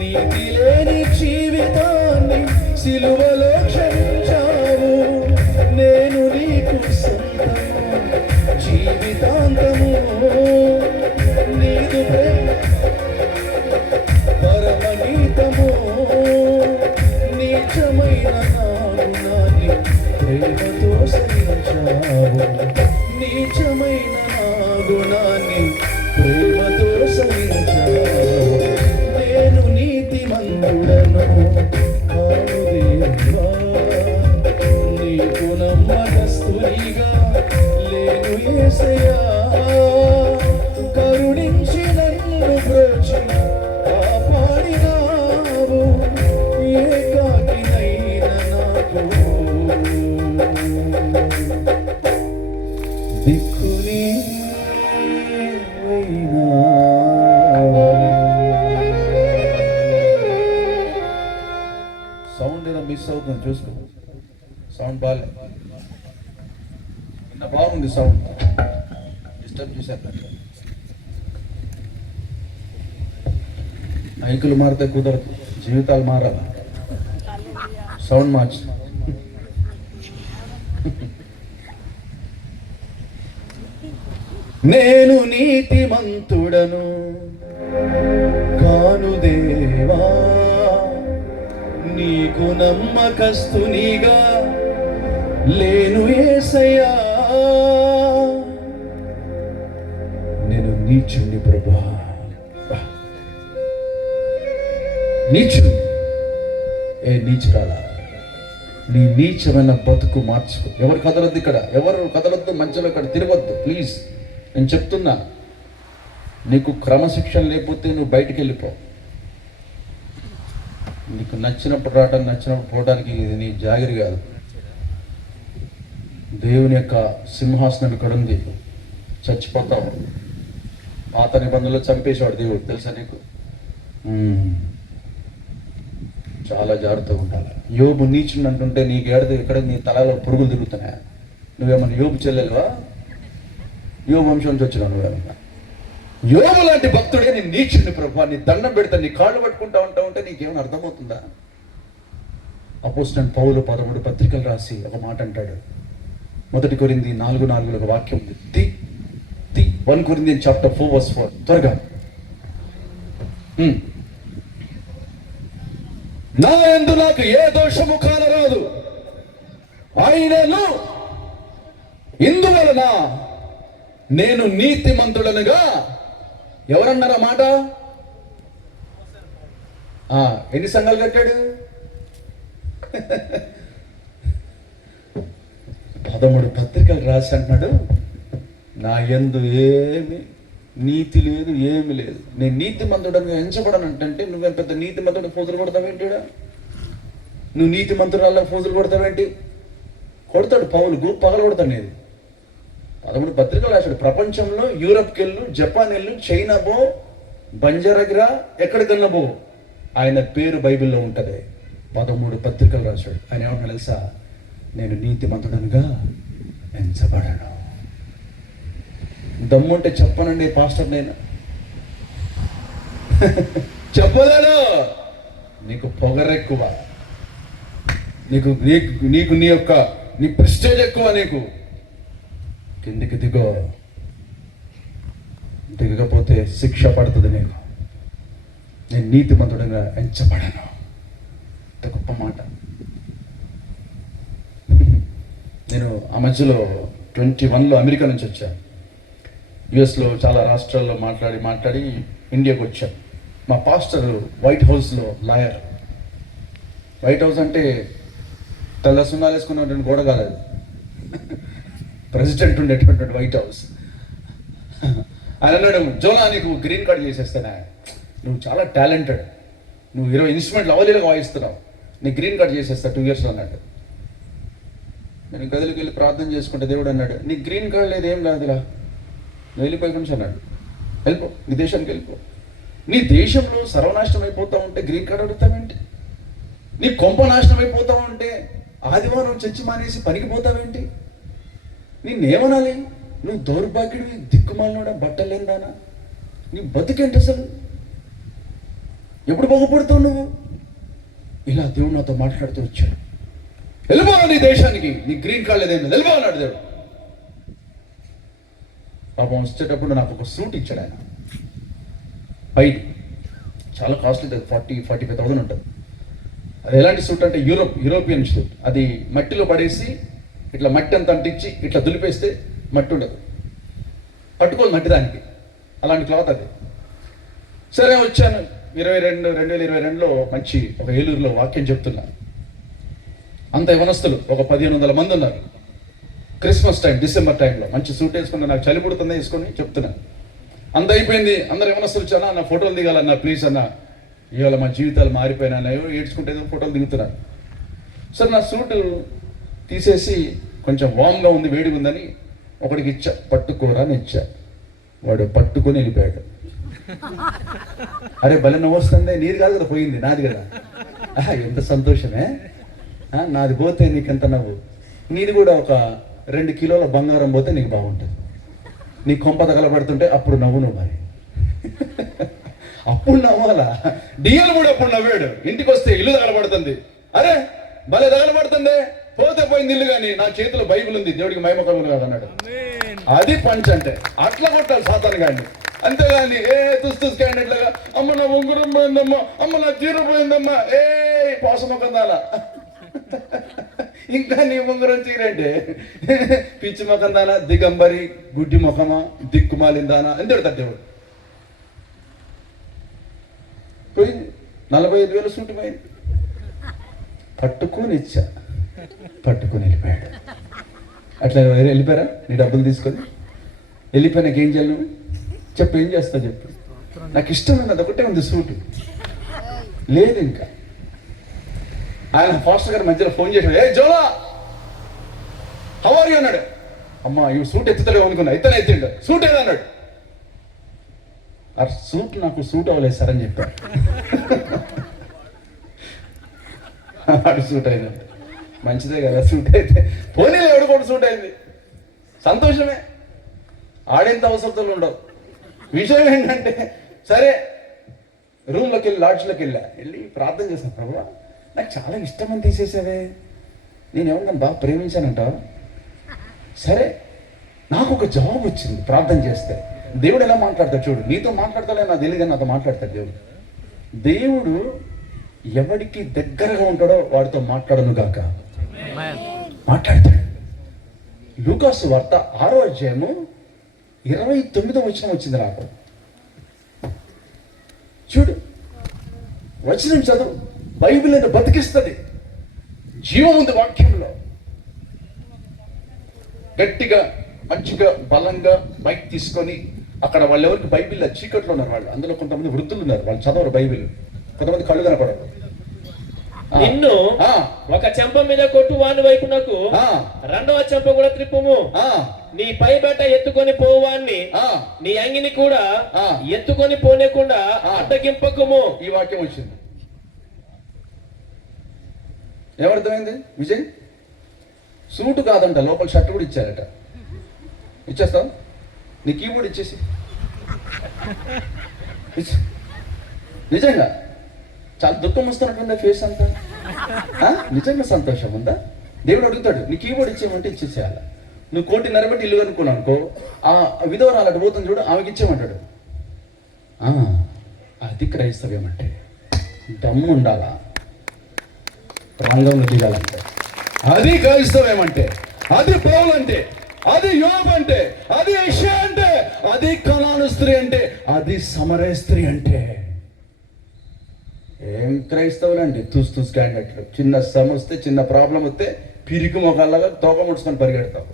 నీతి లేని జీవితాన్ని సిలువలో క్షమించావు. నేను నీకు సొంతము జీవితాంతము. నీదు ప్రేమ పరమనీతము. నీచమైన నా గుణాన్ని ప్రేమతో సహించావు. నీచమైన నా గుణాన్ని ప్రేమతో సహించావు. నేను నీతిమంతుడను కాను దేవా, నీకు నమ్మకస్తునిగా లేను యేసయ్యా. కరుణించి నన్ను బ్రోచి కాపాడినావు, ఏకాకినైన నాకు దిక్కు నీవైనావు. సౌండ్ ఏదో మిస్ అవుతుంది చూసుకో. సౌండ్ బాగాలే, నిన్న బాగుంది సౌండ్, డిస్టర్బ్ చేశారు. మైకులు మారితే కుదరదు, జీవితాలు మారాలి. సౌండ్ మార్చి. నేను నీతిమంతుడను కాను దేవా, నీకు నమ్మకస్తునిగా లేను యేసయ్యా. నేను నీచుని ప్రభా, నీచుని. ఏ నీచురాలా, నీ నీచమైన బతుకు మార్చుకో. ఎవరు కదలొద్దు ఇక్కడ, ఎవరు కదలొద్దు, మధ్యలో ఇక్కడ తిరగొద్దు ప్లీజ్. నేను చెప్తున్నా, నీకు క్రమశిక్షణ లేకపోతే నువ్వు బయటికి వెళ్ళిపో. నీకు నచ్చినప్పుడు రావడం, నచ్చినప్పుడు పోవడానికి ఇది నీ జాగిరి కాదు. దేవుని యొక్క సింహాసనం ఇక్కడ ఉంది, చచ్చిపోతావు. పాత నిబంధనలు చంపేసేవాడు దేవుడు, తెలుసా నీకు? చాలా జాగ్రత్తగా ఉండాలి. యోబు నీచుని అంటుంటే నీకు ఎక్కడ నీ తలలో పురుగులు తిరుగుతున్నాయా? నువ్వేమన్నా యోబు చెల్లెలువా? యోబు వంశం నుంచి వచ్చినావు నువ్వేమన్నా? యోబు లాంటి భక్తుడే నీ నీచుని ప్రభు, నీ దండం పెడతా, నీ కాళ్ళు పట్టుకుంటా ఉంటే నీకేమైనా అర్థమవుతుందా? అపోస్తలుడైన పౌలు 13 పత్రికలు రాసి ఒక మాట అంటాడు. 1 కొరింథీ 4:4 ఒక వాక్యం ఉంది. 1 Corinthians chapter 4 verse 4. త్వరగా. నా యందు నాకు ఏ దోషము కానరాదు, ఆయనను ఇందువలన నేను నీతిమంతుడనుగా. ఎవరన్నారా మాట? ఎన్ని సంఘాలు కట్టాడు? 13 పత్రికలు రాసి అంటున్నాడు, నా యందు ఏమి నీతి లేదు, ఏమి లేదు. నేను నీతిమంతుడని ఎంచబడను అంటే నువ్వేం పెద్ద నీతిమంతుడు ఫోజులు కొడతావేంటి? నువ్వు నీతిమంతురాల్లో ఫోజులు కొడతావేంటి? కొడతాడు పౌలు, పగలు కొడతాడు. నేను 13 పత్రికలు రాశాడు. ప్రపంచంలో యూరప్కి వెళ్ళు, జపాన్ వెళ్ళు, చైనా పో, బంజారాగిరా, ఎక్కడికన్నా పో, ఆయన పేరు బైబిల్లో ఉంటుంది. 13 పత్రికలు రాశాడు. ఆయన ఏమన్నా తెలుసా? నేను నీతిమంతుడనుగా ఎంచబడను. దమ్ముంటే చెప్పనండి పాస్టర్, నేను చెప్పలేను. నీకు పొగరెక్కువ, నీకు నీ ప్రెస్టేజ్ ఎక్కువ. నీకు కిందికి దిగకపోతే శిక్ష పడుతుంది నీకు. నేను నీతిమంతుడిగా ఎంచబడను. అంత గొప్ప మాట. నేను ఆ మధ్యలో 21లో అమెరికా నుంచి వచ్చాను. యుఎస్లో చాలా రాష్ట్రాల్లో మాట్లాడి ఇండియాకి వచ్చాను. మా పాస్టర్ వైట్ హౌస్లో లాయర్. వైట్ హౌస్ అంటే తెల్ల సున్నాలు వేసుకున్నటువంటి గోడ కాదు, ప్రెసిడెంట్ ఉండేటువంటి వైట్ హౌస్. ఆయన అన్నాడు, జోనా నీకు గ్రీన్ కార్డ్ చేసేస్తానా, నువ్వు చాలా టాలెంటెడ్, నువ్వు 20 ఇన్స్ట్రుమెంట్లు అవలీలుగా వాయిస్తున్నావు, నీ గ్రీన్ కార్డ్ చేసేస్తా 2 yearsలో అన్నాడు. నేను గదిలోకి వెళ్ళి ప్రార్థన చేసుకుంటే దేవుడు అన్నాడు, నీ గ్రీన్ కార్డ్ లేదు, ఏం లేదురా, నువ్వు వెళ్ళిపోయి కొంచెం అన్నాడు. వెళ్ళిపో, నీ దేశానికి వెళ్ళిపో. నీ దేశంలో సర్వనాశనం అయిపోతా ఉంటే గ్రీన్ కార్డ్ అడుగుతావేంటి? నీ కొంప నాశనం అయిపోతా ఉంటే ఆదివారం చర్చి మానేసి పనికి పోతావేంటి? నిన్నేమనాలి? నువ్వు దౌర్భాగ్యుడివి, దిక్కుమాలినోడా, బట్టలు లేదానా, నీ బతుకేంటి అసలు? ఎప్పుడు బాగుపడతావు నువ్వు? ఇలా దేవుడు నాతో మాట్లాడుతూ వచ్చాడు. వెళ్ళిపో నీ దేశానికి, నీ గ్రీన్ కార్డ్ లేదేమి, వెళ్ళిపో అన్నాడు దేవుడు. పాపం వచ్చేటప్పుడు నాకు ఒక సూట్ ఇచ్చాడు ఆయన, పైది చాలా కాస్ట్లీ, 40,000-45,000 ఉంటుంది. అది ఎలాంటి సూట్ అంటే యూరోపియన్ సూట్. అది మట్టిలో పడేసి ఇట్లా మట్టి అంత అంటించి ఇట్లా దులిపేస్తే మట్టి ఉండదు, పట్టుకోదు మట్టి దానికి, అలాంటి క్లాత్ అది. సరే వచ్చాను 2022లో మంచి ఒక ఏలూరులో వాక్యం చెప్తున్నా. అంత యవనస్తులు ఒక 1500 మంది ఉన్నారు. క్రిస్మస్ టైం, డిసెంబర్ టైంలో మంచి సూట్ వేసుకుని, నాకు చలి పుడుతుంది వేసుకొని చెప్తున్నా. అంత అయిపోయింది, అందరు యవనస్తులు వచ్చానా, నా ఫోటోలు దిగాలన్నా ప్లీజ్ అన్న, ఇవాళ మా జీవితాలు మారిపోయినా, ఏడ్చుకుంటే ఫోటోలు దిగుతున్నాను. సరే నా సూటు తీసేసి కొంచెం వామ్గా ఉంది, వేడిగా ఉందని ఒకడికి ఇచ్చా, పట్టుకోరా అని ఇచ్చా. వాడు పట్టుకొని వెళ్ళిపోయాడు. అరే భలే నవ్వు వస్తుంది, నీరు కాదు కదా పోయింది, నాది కదా. ఎంత సంతోషమే. నాది పోతే నీకెంత నవ్వు, నీది కూడా ఒక 2 కిలోల బంగారం పోతే నీకు బాగుంటుంది. నీ కొంప తగలబడుతుంటే అప్పుడు నవ్వు నువ్వు మరి. అప్పుడు నవ్వాలా? డిఎల్ కూడా అప్పుడు నవ్వాడు. ఇంటికి వస్తే ఇల్లు తగలబడుతుంది, అరే భలే తగలబడుతుంది, పోతే పోయింది ఇల్లు, కానీ నా చేతిలో బైబిల్ ఉంది, దేవుడికి మహిమ కలుగును కాదు అన్నాడు. అది పంచ్ అంటే. అట్లా కొట్టాలి సాతాను గాని, అంతేగాని తుస్తు క్యాండిడేట్ లాగా అమ్మ నా ఉంగరం పోయిందమ్మా, అమ్మ నా చీర పోయిందమ్మా, పోసమొకందాలా ఇంకా నీ ఉంగరం చీరంటే పిచ్చి ముఖం దానా, దిగంబరి గుడ్డి ముఖమా, దిక్కుమాలిందానా అని తిడతాడు దేవుడు. పోయింది 45,000 సూటు పోయింది. పట్టుకొని ఇచ్చా, పట్టుకొని వెళ్ళిపోయాడు. అట్లా వెళ్ళిపోయారా నీ డబ్బులు తీసుకొని? వెళ్ళిపోయినాక ఏం చేయాలి నువ్వు చెప్పు, ఏం చేస్తావు చెప్పు. నాకు ఇష్టమైనది ఒకటే ఉంది, సూటు లేదు ఇంకా. ఆయన ఫాస్టర్ గారి మధ్యలో ఫోన్ చేశాడు, ఏ జోలా హౌ ఆర్ యు అన్నాడు. అమ్మా ఈ సూట్ ఎత్తుతాడు అనుకున్నా, ఇతనే ఎత్తిండు, సూట్ ఏదన్నాడు. ఆ సూట్ నాకు సూట్ అవ్వలేదు సార్ అని చెప్పాడు. ఆడు సూట్ అయినట్టు మంచిదే కదా, సూట్ అయితే పోనీలో ఎవడు కూడా సూట్ అయింది, సంతోషమే. ఆడేంత అవసరతలు ఉండవు. విషయం ఏంటంటే, సరే రూమ్లోకి వెళ్ళి లాడ్జ్లోకి వెళ్ళి ప్రార్థన చేశాను, ప్రభువా నాకు చాలా ఇష్టం అని తీసేసావే, నేనేమన్నా బాగా ప్రేమించానంటావు. సరే నాకు ఒక జాబ్ వచ్చింది ప్రార్థన చేస్తే. దేవుడు ఎలా మాట్లాడతాడు చూడు, నీతో మాట్లాడతాడే నాకు తెలియదు కానీ నాతో మాట్లాడతాడు దేవుడు. దేవుడు ఎవడికి దగ్గరగా ఉంటాడో వాడితో మాట్లాడను గాక మాట్లాడతాడు. లూకాసు వార్త 6వ అధ్యాయము 29వ వచనం వచ్చింది నాకు. చూడు వచనం చదువు, బైబిల్ నేను బతికిస్తుంది, జీవం ఉంది వాక్యంలో. గట్టిగా మంచిగా బలంగా బైక్ తీసుకొని అక్కడ వాళ్ళు ఎవరికి బైబిల్ చీకట్లో ఉన్నారు, వాళ్ళు అందులో కొంతమంది వృద్ధులు ఉన్నారు, వాళ్ళు చదవరు బైబిల్, కొంతమంది కళ్ళు కనపడరు. నిన్ను ఒక చెంప మీద కొట్టు వాని వైపునకు రెండవ చెంప కూడా త్రిప్పుము, నీ పై బట్ట ఎత్తుకొని పోవాన్ని నీ అంగిని కూడా ఎత్తుకొని పోనేకుండా అడ్డగింపకము. ఈ వాక్యం వచ్చింది. ఏమర్థమైంది విజయ్? సూటు కాదంట, లోపల షర్ట్ కూడా ఇచ్చారట. ఇచ్చేస్తావు? నీ కీబోర్డ్ ఇచ్చేసి నిజంగా చాలా దుఃఖం వస్తున్నట్టుందా ఫేస్ అంతా? నిజంగా సంతోషం ఉందా? దేవుడు అడుగుతాడు, నీ కీబోర్డ్ ఇచ్చేయమంటే ఇచ్చేసేయాల. నువ్వు 1.5 కోటి ఇల్లు అనుకున్నావు అనుకో, ఆ విధవరాలు అటు పోతుంది చూడు, ఆమెకి ఇచ్చేయమంటాడు. అది క్రైస్తవ్యం అంటే. దమ్ము ఉండాలా, రంగంలో దిగాలంటే. అది క్రైస్తవ్యం అంటే, అది పౌలు అంటే, అది యోబు అంటే, అది యెషయా అంటే, అది కనాను స్త్రీ అంటే, అది సమరయ స్త్రీ అంటే. ఏం క్రైస్తవులు అండి, తుస్ క్యాండిడేట్లు. చిన్న సమ వస్తే, చిన్న ప్రాబ్లం వస్తే పిరికి మొగాళ్ళగా తోక ముడుచుకొని పరిగెడతావు.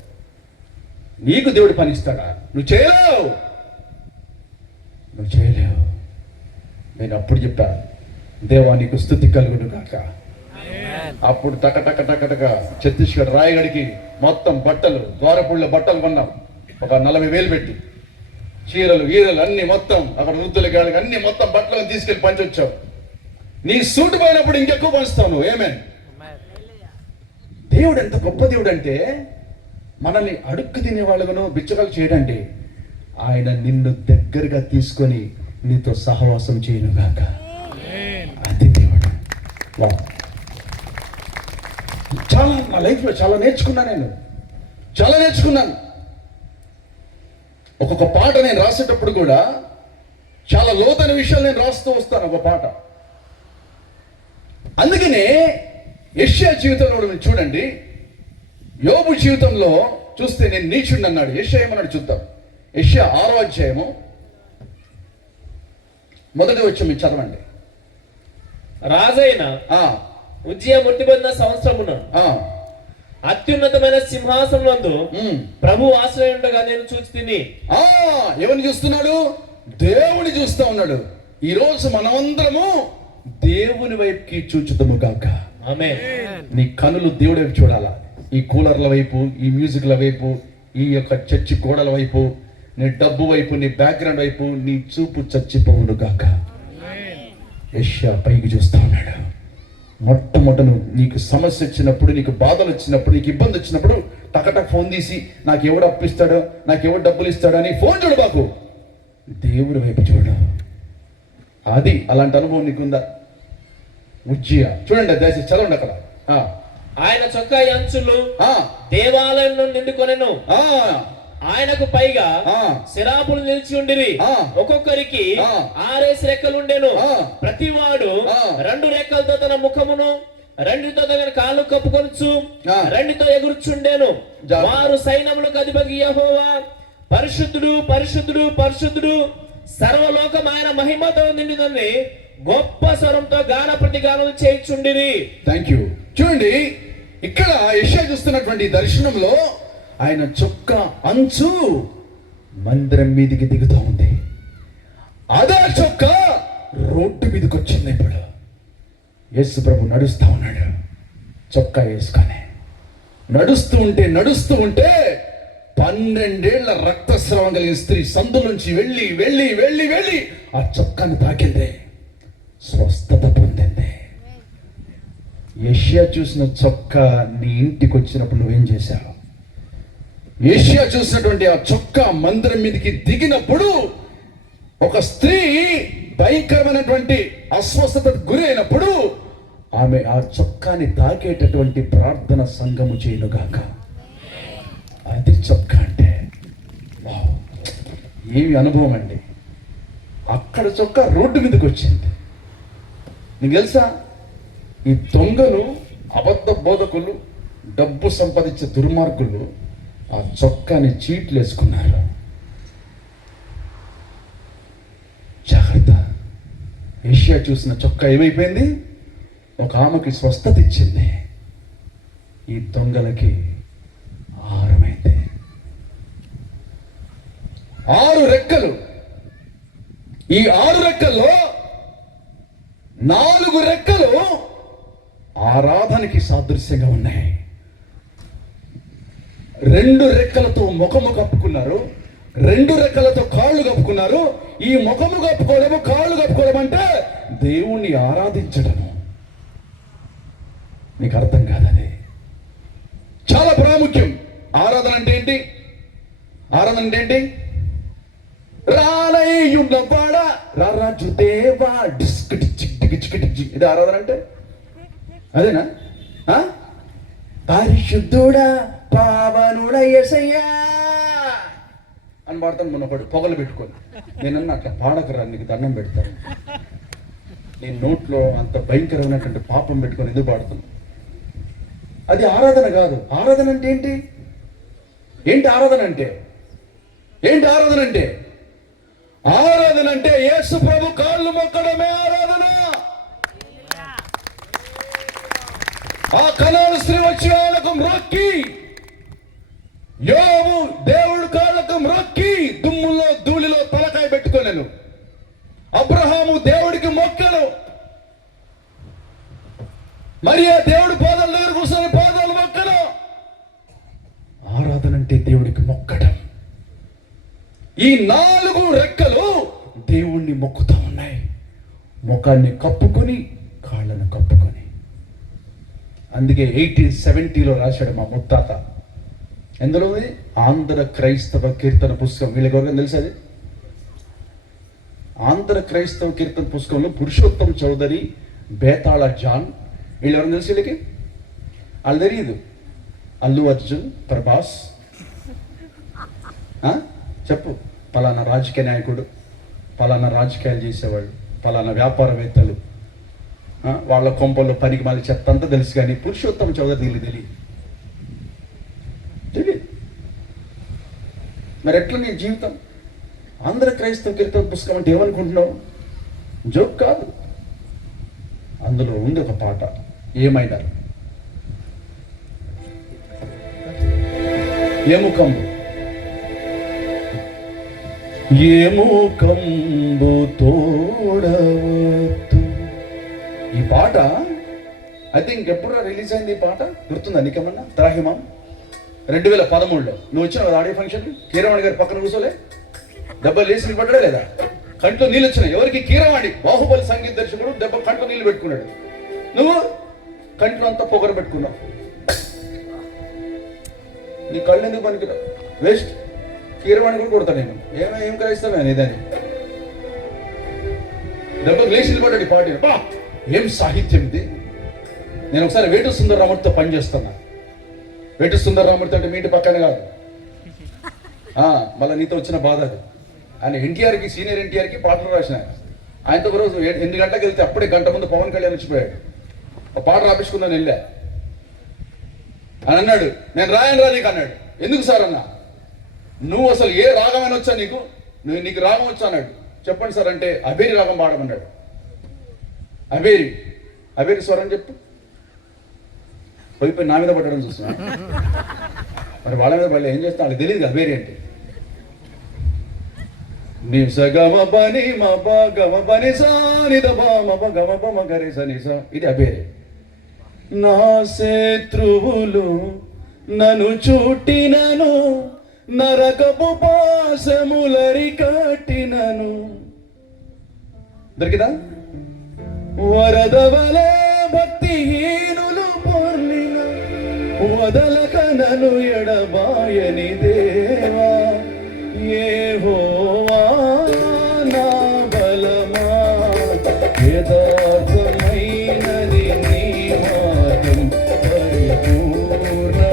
నీకు దేవుడు పనిస్తాడా? నువ్వు చేయలేవు. నేను అప్పుడు చెప్పా, దేవా నీకు స్తుతి కలుగును కాక. అప్పుడు టక ఛత్తీస్గఢ్ రాయగడికి మొత్తం బట్టలు, ద్వారపుళ్ళ బట్టలు కొన్నాం, ఒక 40,000 పెట్టి. చీరలు గీరలు అన్ని మొత్తం అక్కడ వృద్ధుల గాడికి అన్ని మొత్తం బట్టలను తీసుకెళ్లి పంచొచ్చావు. నీ సూటు పోయినప్పుడు ఇంకెక్కువ పంచుతావు నువ్వు. ఏమేన్ దేవుడు ఎంత గొప్ప దేవుడు అంటే, మనల్ని అడుక్కు తినే వాళ్ళను బిచ్చగాలు చేయడండి. ఆయన నిన్ను దగ్గరగా తీసుకొని నీతో సహవాసం చేయనుగాక. అది దేవుడు. చాలా నా లైఫ్లో చాలా నేర్చుకున్నాను, చాలా నేర్చుకున్నాను. ఒక్కొక్క పాట నేను రాసేటప్పుడు కూడా చాలా లోతైన విషయాలు నేను రాస్తూ వస్తాను ఒక పాట. అందుకనే యెషయా జీవితంలో మీరు చూడండి, యోబు జీవితంలో చూస్తే నేను నీచుడిని అన్నాడు. యెషయా ఏమన్నాడు చూద్దాం. యెషయా 6వ అధ్యాయము 1వ వచనం మీరు చదవండి. రాజైన ఉజ్జియా ముట్టిబడిన సంవత్సరమున అత్యున్నతమైన సింహాసనంలో ప్రభు ఆశ్రయుండగా నేను చూచి తిని. ఎవరిని చూస్తున్నాడు? దేవుని చూస్తా ఉన్నాడు. ఈ రోజు మనమందరము దేవుని వైపుకి చూచుతాము కాక. ఆమేన్. నీ కనులు దేవుడి వైపు చూడాలా. ఈ కూలర్ల వైపు, ఈ మ్యూజిక్ల వైపు, ఈ యొక్క చర్చి గోడల వైపు, నీ డబ్బు వైపు, నీ బ్యాక్గ్రౌండ్ వైపు నీ చూపు చచ్చిపోవును కాక. యెషయా పైకి చూస్తా ఉన్నాడు. మొట్టమొదట నీకు సమస్య వచ్చినప్పుడు, నీకు బాధలు వచ్చినప్పుడు, నీకు ఇబ్బంది వచ్చినప్పుడు టకటక్ ఫోన్ తీసి నాకు ఎవడు అప్పిస్తాడో, నాకు ఎవడు డబ్బులు ఇస్తాడో అని ఫోన్ చూడు బాకు, దేవుడి వైపు చూడు. అది అలాంటి అనుభవం నీకుందా? ఉజ్జియా చూడండి, దయచేసి చదవండి అక్కడ. ఆయన చొక్కా అంచులు దేవాలయం నిండుకొనెను, ఆయనకు పైగా శరాపులు నిలిచి ఉండిరి, ఒక్కొక్కరికి 6 రెక్కలుండెను, ప్రతివాడు 2 రెక్కలతో తన ముఖమును, 2తో తన కాళ్ళు కప్పుకొనుచు 2తో ఎగురుచుండెను. వారు సైన్యములకు అధిపతి యెహోవా పరిశుద్ధుడు, పరిశుద్ధుడు, పరిశుద్ధుడు, సర్వలోకం ఆయన మహిమతో నిండినని గొప్ప స్వరంతో గాన ప్రతిగానాలు చేయుచుండిరి. Thank you. చూడండి, ఇక్కడ యెషయా చూస్తున్నటువంటి దర్శనంలో ఆయన చొక్కా అంచు మందిరం మీదికి దిగుతూ ఉంది. అదే చొక్కా రోడ్డు మీదకి వచ్చింది. ఇప్పుడు యేసు ప్రభు నడుస్తూ ఉన్నాడు, చొక్కా వేసుకొని నడుస్తూ ఉంటే 12 ఏళ్ల రక్తస్రావం కలిగిన స్త్రీ సందు నుంచి వెళ్ళి వెళ్ళి వెళ్ళి వెళ్ళి ఆ చొక్కాను తాకింది, స్వస్థత పొందింది. యెషయా చూసిన చొక్కా నీ ఇంటికి వచ్చినప్పుడు నువ్వేం చేశావు? యెషయా చూసినటువంటి ఆ చొక్కా మందిరం మీదకి దిగినప్పుడు ఒక స్త్రీ భయంకరమైనటువంటి అస్వస్థతకు గురి అయినప్పుడు ఆమె ఆ చొక్కాని తాకేటటువంటి ప్రార్థన సంఘము చేయనుగాక. అది చొక్కా అంటే ఏమి అనుభవం అండి. అక్కడ చొక్కా రోడ్డు మీదకి వచ్చింది. నీకు తెలుసా, ఈ దొంగలు, అబద్ధ బోధకులు, డబ్బు సంపాదించే దుర్మార్గులు ఆ చొక్కాని చీట్లు వేసుకున్నారు. జాగ్రత్త. యెషయా చూసిన చొక్కా ఏమైపోయింది? ఒక ఆమెకి స్వస్థత ఇచ్చింది, ఈ దొంగలకి ఆహారమైంది. 6 రెక్కలు. ఈ 6 రెక్కల్లో 4 రెక్కలు ఆరాధనకి సాదృశ్యంగా ఉన్నాయి. 2 రెక్కలతో ముఖము కప్పుకున్నారు, 2 రెక్కలతో కాళ్ళు కప్పుకున్నారు. ఈ ముఖము కప్పుకోవడము, కాళ్ళు కప్పుకోవడం అంటే దేవుణ్ణి ఆరాధించడము. నీకు అర్థం కాదని చాలా ప్రాముఖ్యం. ఆరాధన అంటే ఏంటి? ఆరాధన అంటే ఏంటి? రాలయ్యున్నవాడ రారాజు దేవా డిస్కటి చిక్కి చిక్కి, ఇది ఆరాధన అంటే అదేనా? పరిశుద్ధుడా పావనుడా యేసయ్యా అని పాడతాను. మొన్నపడు పొగలు పెట్టుకొని నేనన్నా అట్లా పాడకరా, నీకు దండం పెడతాను. నేను నోట్లో అంత భయంకరమైనటువంటి పాపం పెట్టుకొని ఎందుకు పాడుతాను? అది ఆరాధన కాదు. ఆరాధన అంటే ఏంటి? ఏంటి ఆరాధన అంటే? ఏంటి ఆరాధన అంటే? ఆరాధన అంటే యేసు ప్రభు కాళ్ళు మొక్కడమే ఆరాధన. ఆ కనాను స్త్రీ వచ్చి వాళ్ళకు మ్రొక్కి, యోబు దేవుడు కాళ్ళకు మ్రొక్కి దుమ్ములో ధూళిలో తలకాయ పెట్టుకోలేను. అబ్రహాము దేవుడికి మొక్కను, మరియా దేవుడి పాదాల దగ్గర కూర్చొని పాదాలు మొక్కను. ఆరాధన అంటే దేవుడికి మొక్కడం. ఈ 4 రెక్కలు దేవుణ్ణి మొక్కుతూ ఉన్నాయి. ముఖాన్ని కప్పుకొని, కాళ్ళను కప్పుకొని. అందుకే 1870లో రాశాడు మా ముత్తాత. ఎందులో ఆంధ్ర క్రైస్తవ కీర్తన పుస్తకం. వీళ్ళకి ఎవరికైనా తెలుసు అది? ఆంధ్ర క్రైస్తవ కీర్తన పుస్తకంలో పురుషోత్తం చౌదరి, బేతాళ జాన్, వీళ్ళు ఎవరైనా తెలుసు? వీళ్ళకి వాళ్ళు తెలియదు. అల్లు అర్జున్, ప్రభాస్, చెప్పు, పలానా రాజకీయ నాయకుడు, పలానా రాజకీయాలు చేసేవాళ్ళు, పలానా వ్యాపారవేత్తలు, వాళ్ళ కొంపల్లో పనికి మళ్ళీ చెత్త అంతా తెలుసు. కానీ పురుషోత్తమ చౌదరి తెలియదు. మరి ఎట్లా నీ జీవితం? ఆంధ్ర క్రైస్తవ కీర్తన పుస్తకం అంటే ఏమనుకుంటున్నావు? జోక్ కాదు. అందులో ఉంది ఒక పాట, ఏమైనా ఏముకంబు ఏముకంబు తోడవద్దు. ఈ పాట ఐ థింక్ ఎప్పుడు రిలీజ్ అయింది? ఈ పాట గుర్తుందా నీకేమన్నా? త్రాహిమం 2013లో. నువ్వు వచ్చినావు కదా ఆడియో ఫంక్షన్. కీరవాణి గారి పక్కన కూర్చోలే? దెబ్బలు వేసి పడ్డా లేదా? కంట్లో నీళ్ళు వచ్చినాయి. ఎవరికి? కీరవాణి, బాహుబలి సంగీత దర్శకుడు. కంట్లో నీళ్ళు పెట్టుకున్నాడు. నువ్వు కంట్లో అంతా పొగరు పెట్టుకున్నావు. నీ కళ్ళు ఎందుకు పనికిరా, వేస్ట్. కీరవాణి కూడా కొడతా నేను. ఏం క్రైస్తవే ఇదని డబ్బు లేచి నిలబడ్డాడు ఈ పార్టీ. బా ఏం సాహిత్యం ఇది. నేను ఒకసారి వేటు సుందరరాముడితో పని చేస్తున్నా. వేటు సుందరరాముడితో అంటే మీ ఇంటి పక్కనే కాదు, మళ్ళీ నీతో వచ్చిన బాధ అది. ఆయన ఎన్టీఆర్కి, సీనియర్ ఎన్టీఆర్కి పాటలు రాసిన ఆయనతో ఒకరోజు 8 గంటలకు వెళ్తే అప్పుడే గంట ముందు పవన్ కళ్యాణ్ వచ్చిపోయాడు. ఒక పాట రాపించుకుందని వెళ్ళా. అని అన్నాడు, నేను రాయను రా నీకు అన్నాడు. ఎందుకు సార్ అన్నా, నువ్వు అసలు ఏ రాగమైనా వచ్చా నీకు, నీకు రాగం వచ్చా అన్నాడు. చెప్పండి సార్ అంటే అబేరి రాగం పాడమన్నాడు. అబేరి స్వరం చెప్పు. పోయిపోయి నా మీద పట్టడం చూస్తున్నా. మరి వాళ్ళ మీద పడలే ఏం చేస్తా, వాళ్ళకి తెలియదు అబేరి అంటే. ఇది అబేరి. నా శత్రువులు నన్ను చుట్టినను, నరకపు పాశములరి కట్టినను. దొరికిదా? వరదవలే భక్తిహీనులు పొర్లిన, వదలక నన్ను ఎడబాయని దేవా. యెహోవా నా బలమా, యథార్థమైనది నీ మార్గం, పరిపూర్ణమైనది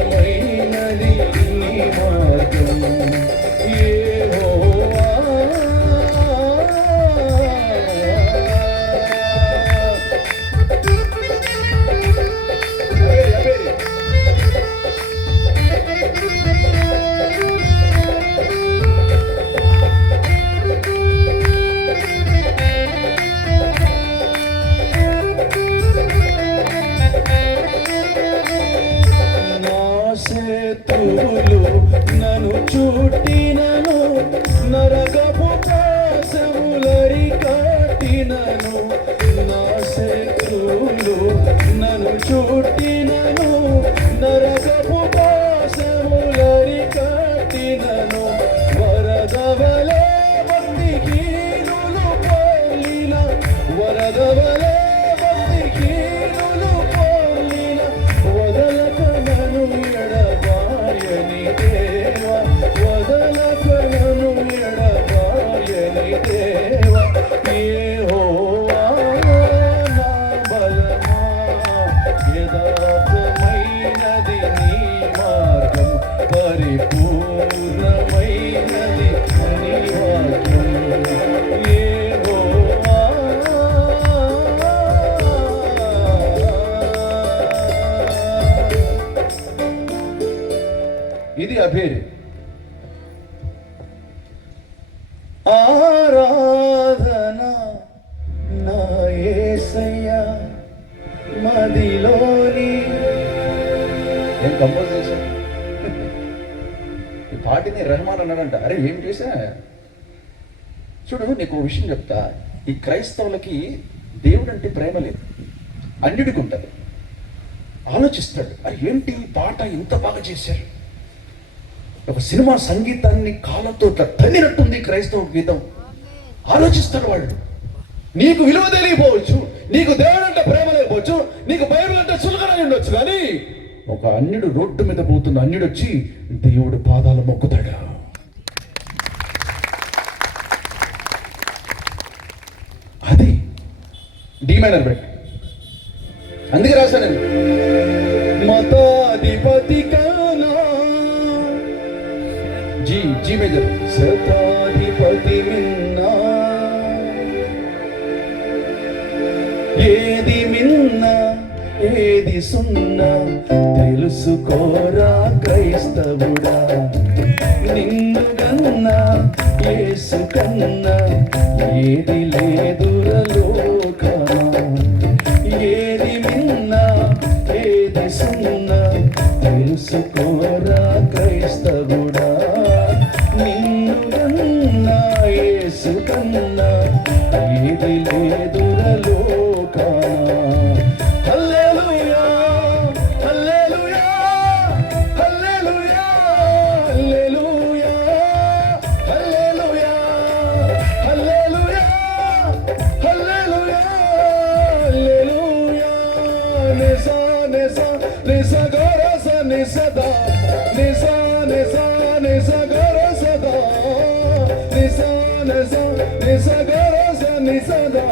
నీ మార్గం. యెహోవా శత్రువులు నన్ను చుట్టినను, నరకపు పాశములరి కట్టినను. నా శత్రువులు నన్ను చుట్టినను, నరకపు పాశములరి కట్టినను. వరదవలే భక్తిహీనులు పొర్లిన, వరదవలే భక్తిహీనులు పొర్లిన, వదలక నన్ను ఎడబాయని దేవా, వదలక నన్ను ఎడబాయని దేవా. యెహోవా నా బలమా, యథార్థమైనది నీ మార్గం, పరిపూర్ణమైనది నీ వాక్యం. యెహోవా ఇది అబేరి. ఆరాధన నా యేసయ్యా మదిలోని. ఏం కంపోజ్ చేశా ఈ పాటిని రెహమాన్ అన్నాడంట. అరే ఏం చేశా చూడు, నీకు ఓ విషయం చెప్తా. ఈ క్రైస్తవులకి దేవుడు అంటే ప్రేమ లేదు, అన్యుడికి ఉంటుంది. ఆలోచిస్తాడు, అరే ఏంటి పాట ఇంత బాగా చేశారు. ఒక సినిమా సంగీతాన్ని కాలంతో ఇట్లా తన్నినట్టుంది క్రైస్తవ గీతం. ఆలోచిస్తాడు వాళ్ళు. నీకు విలువ తెలియకపోవచ్చు, నీకు దేవుడు అంటే ప్రేమ లేకపోవచ్చు, నీకు బైబిల్ అంటే సులకనై ఉండొచ్చు, కానీ ఒక అన్యుడు రోడ్డు మీద పోతున్న అన్యుడు వచ్చి దేవుడు పాదాలు మొక్కుతాడు. అది డి మైనర్ బెట్. అందుకే రాశాను నేను, మతాధిపతి కానా జీ మేజర్, శతాధిపతి మిన్నా, ఏది మిన్నా ఏది సున్నా తెలుసుకోరా క్రైస్తవుడా. నిన్ను కన్నా యేసు కన్నా ఏది లేదురా లోకాన. ఏది మిన్నా ఏది సున్నా తెలుసుకోరా క్రైస్తవుడా. నిన్ను కన్నా యేసు కన్నా ఏది లేదురా లోకాన. హల్లెలూయా హల్లెలూయా హల్లెలూయా హల్లెలూయా హల్లెలూయా హల్లెలూయా హల్లెలూయా హల్లెలూయా. నిజా ని సదా నిస నిస నిస గర సదా నిస నిస నిస గర స ని సదా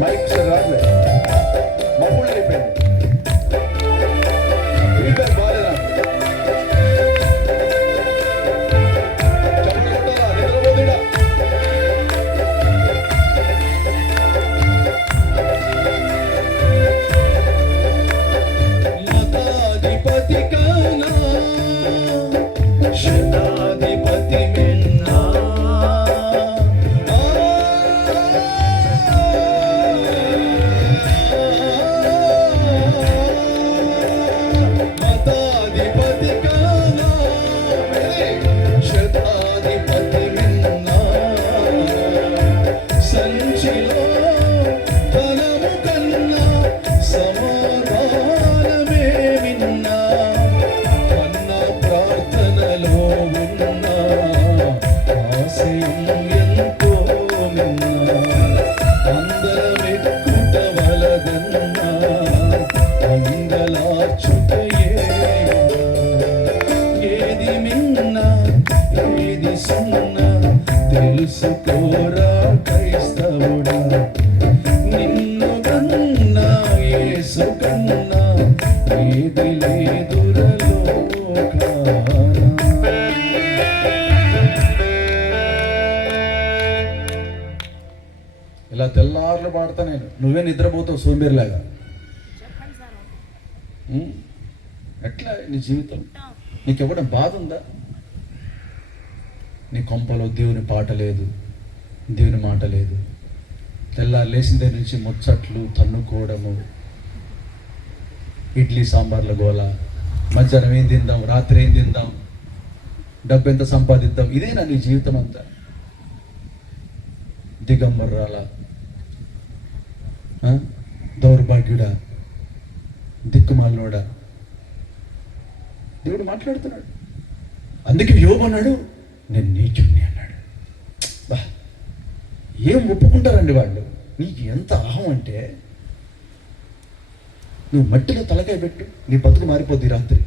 మైక్ సార్ రాట్లే మమ్మల్ని అయిపోయింది ఫీడ్బ్యాక్ బాగాలేదా చెప్పలు కొట్టాలా నిద్రపోతుడా లతాధిపతి కానా శతాధిపతి మిన్నా మతాధిపతి కానా శతాధిపతి మిన్నా సంచిలో ధనము కన్నా సమాధానమే విన్నా అన్న ప్రార్థనలో ఉన్న ఆశయం ఎంతో మిన్నా అందరమెక్కుట వలదన్నా అంగలార్చుటయే ఏది మిన్నా ఏది సున్నా తెలుసుకోరా క్రైస్తవుడా నిన్ను కన్నా యేసు కన్నా ఏది లేదురలోకాన ఇలా తెల్లార్లు పాడతా నేను నువ్వే నిద్రపోతావు సోంబేరిలాగా ఎట్లా నీ జీవితం నీకు ఎవడం బాధ ఉందా నీ కొంపలో దేవుని పాట లేదు దేవుని మాట లేదు తెల్లారు లేచిన దగ్గర నుంచి ముచ్చట్లు తన్నుకోవడము ఇడ్లీ సాంబార్ల గోల మధ్యాహ్నం ఏం తిందాం రాత్రి ఏం తిందాం డబ్బు ఎంత సంపాదిద్దాం ఇదేనా నీ జీవితం అంతా దిగంబర్రాల దౌర్భాగ్యుడా దిక్కుమాలినోడా దేవుడు మాట్లాడుతున్నాడు అందుకే యోబు అన్నాడు నేను నీచుణ్ణి అన్నాడు బా ఏం ఒప్పుకుంటారండి వాళ్ళు నీకు ఎంత అహం అంటే నువ్వు మట్టిలో తలకాయ పెట్టు నీ బతుకు మారిపోద్ది రాత్రి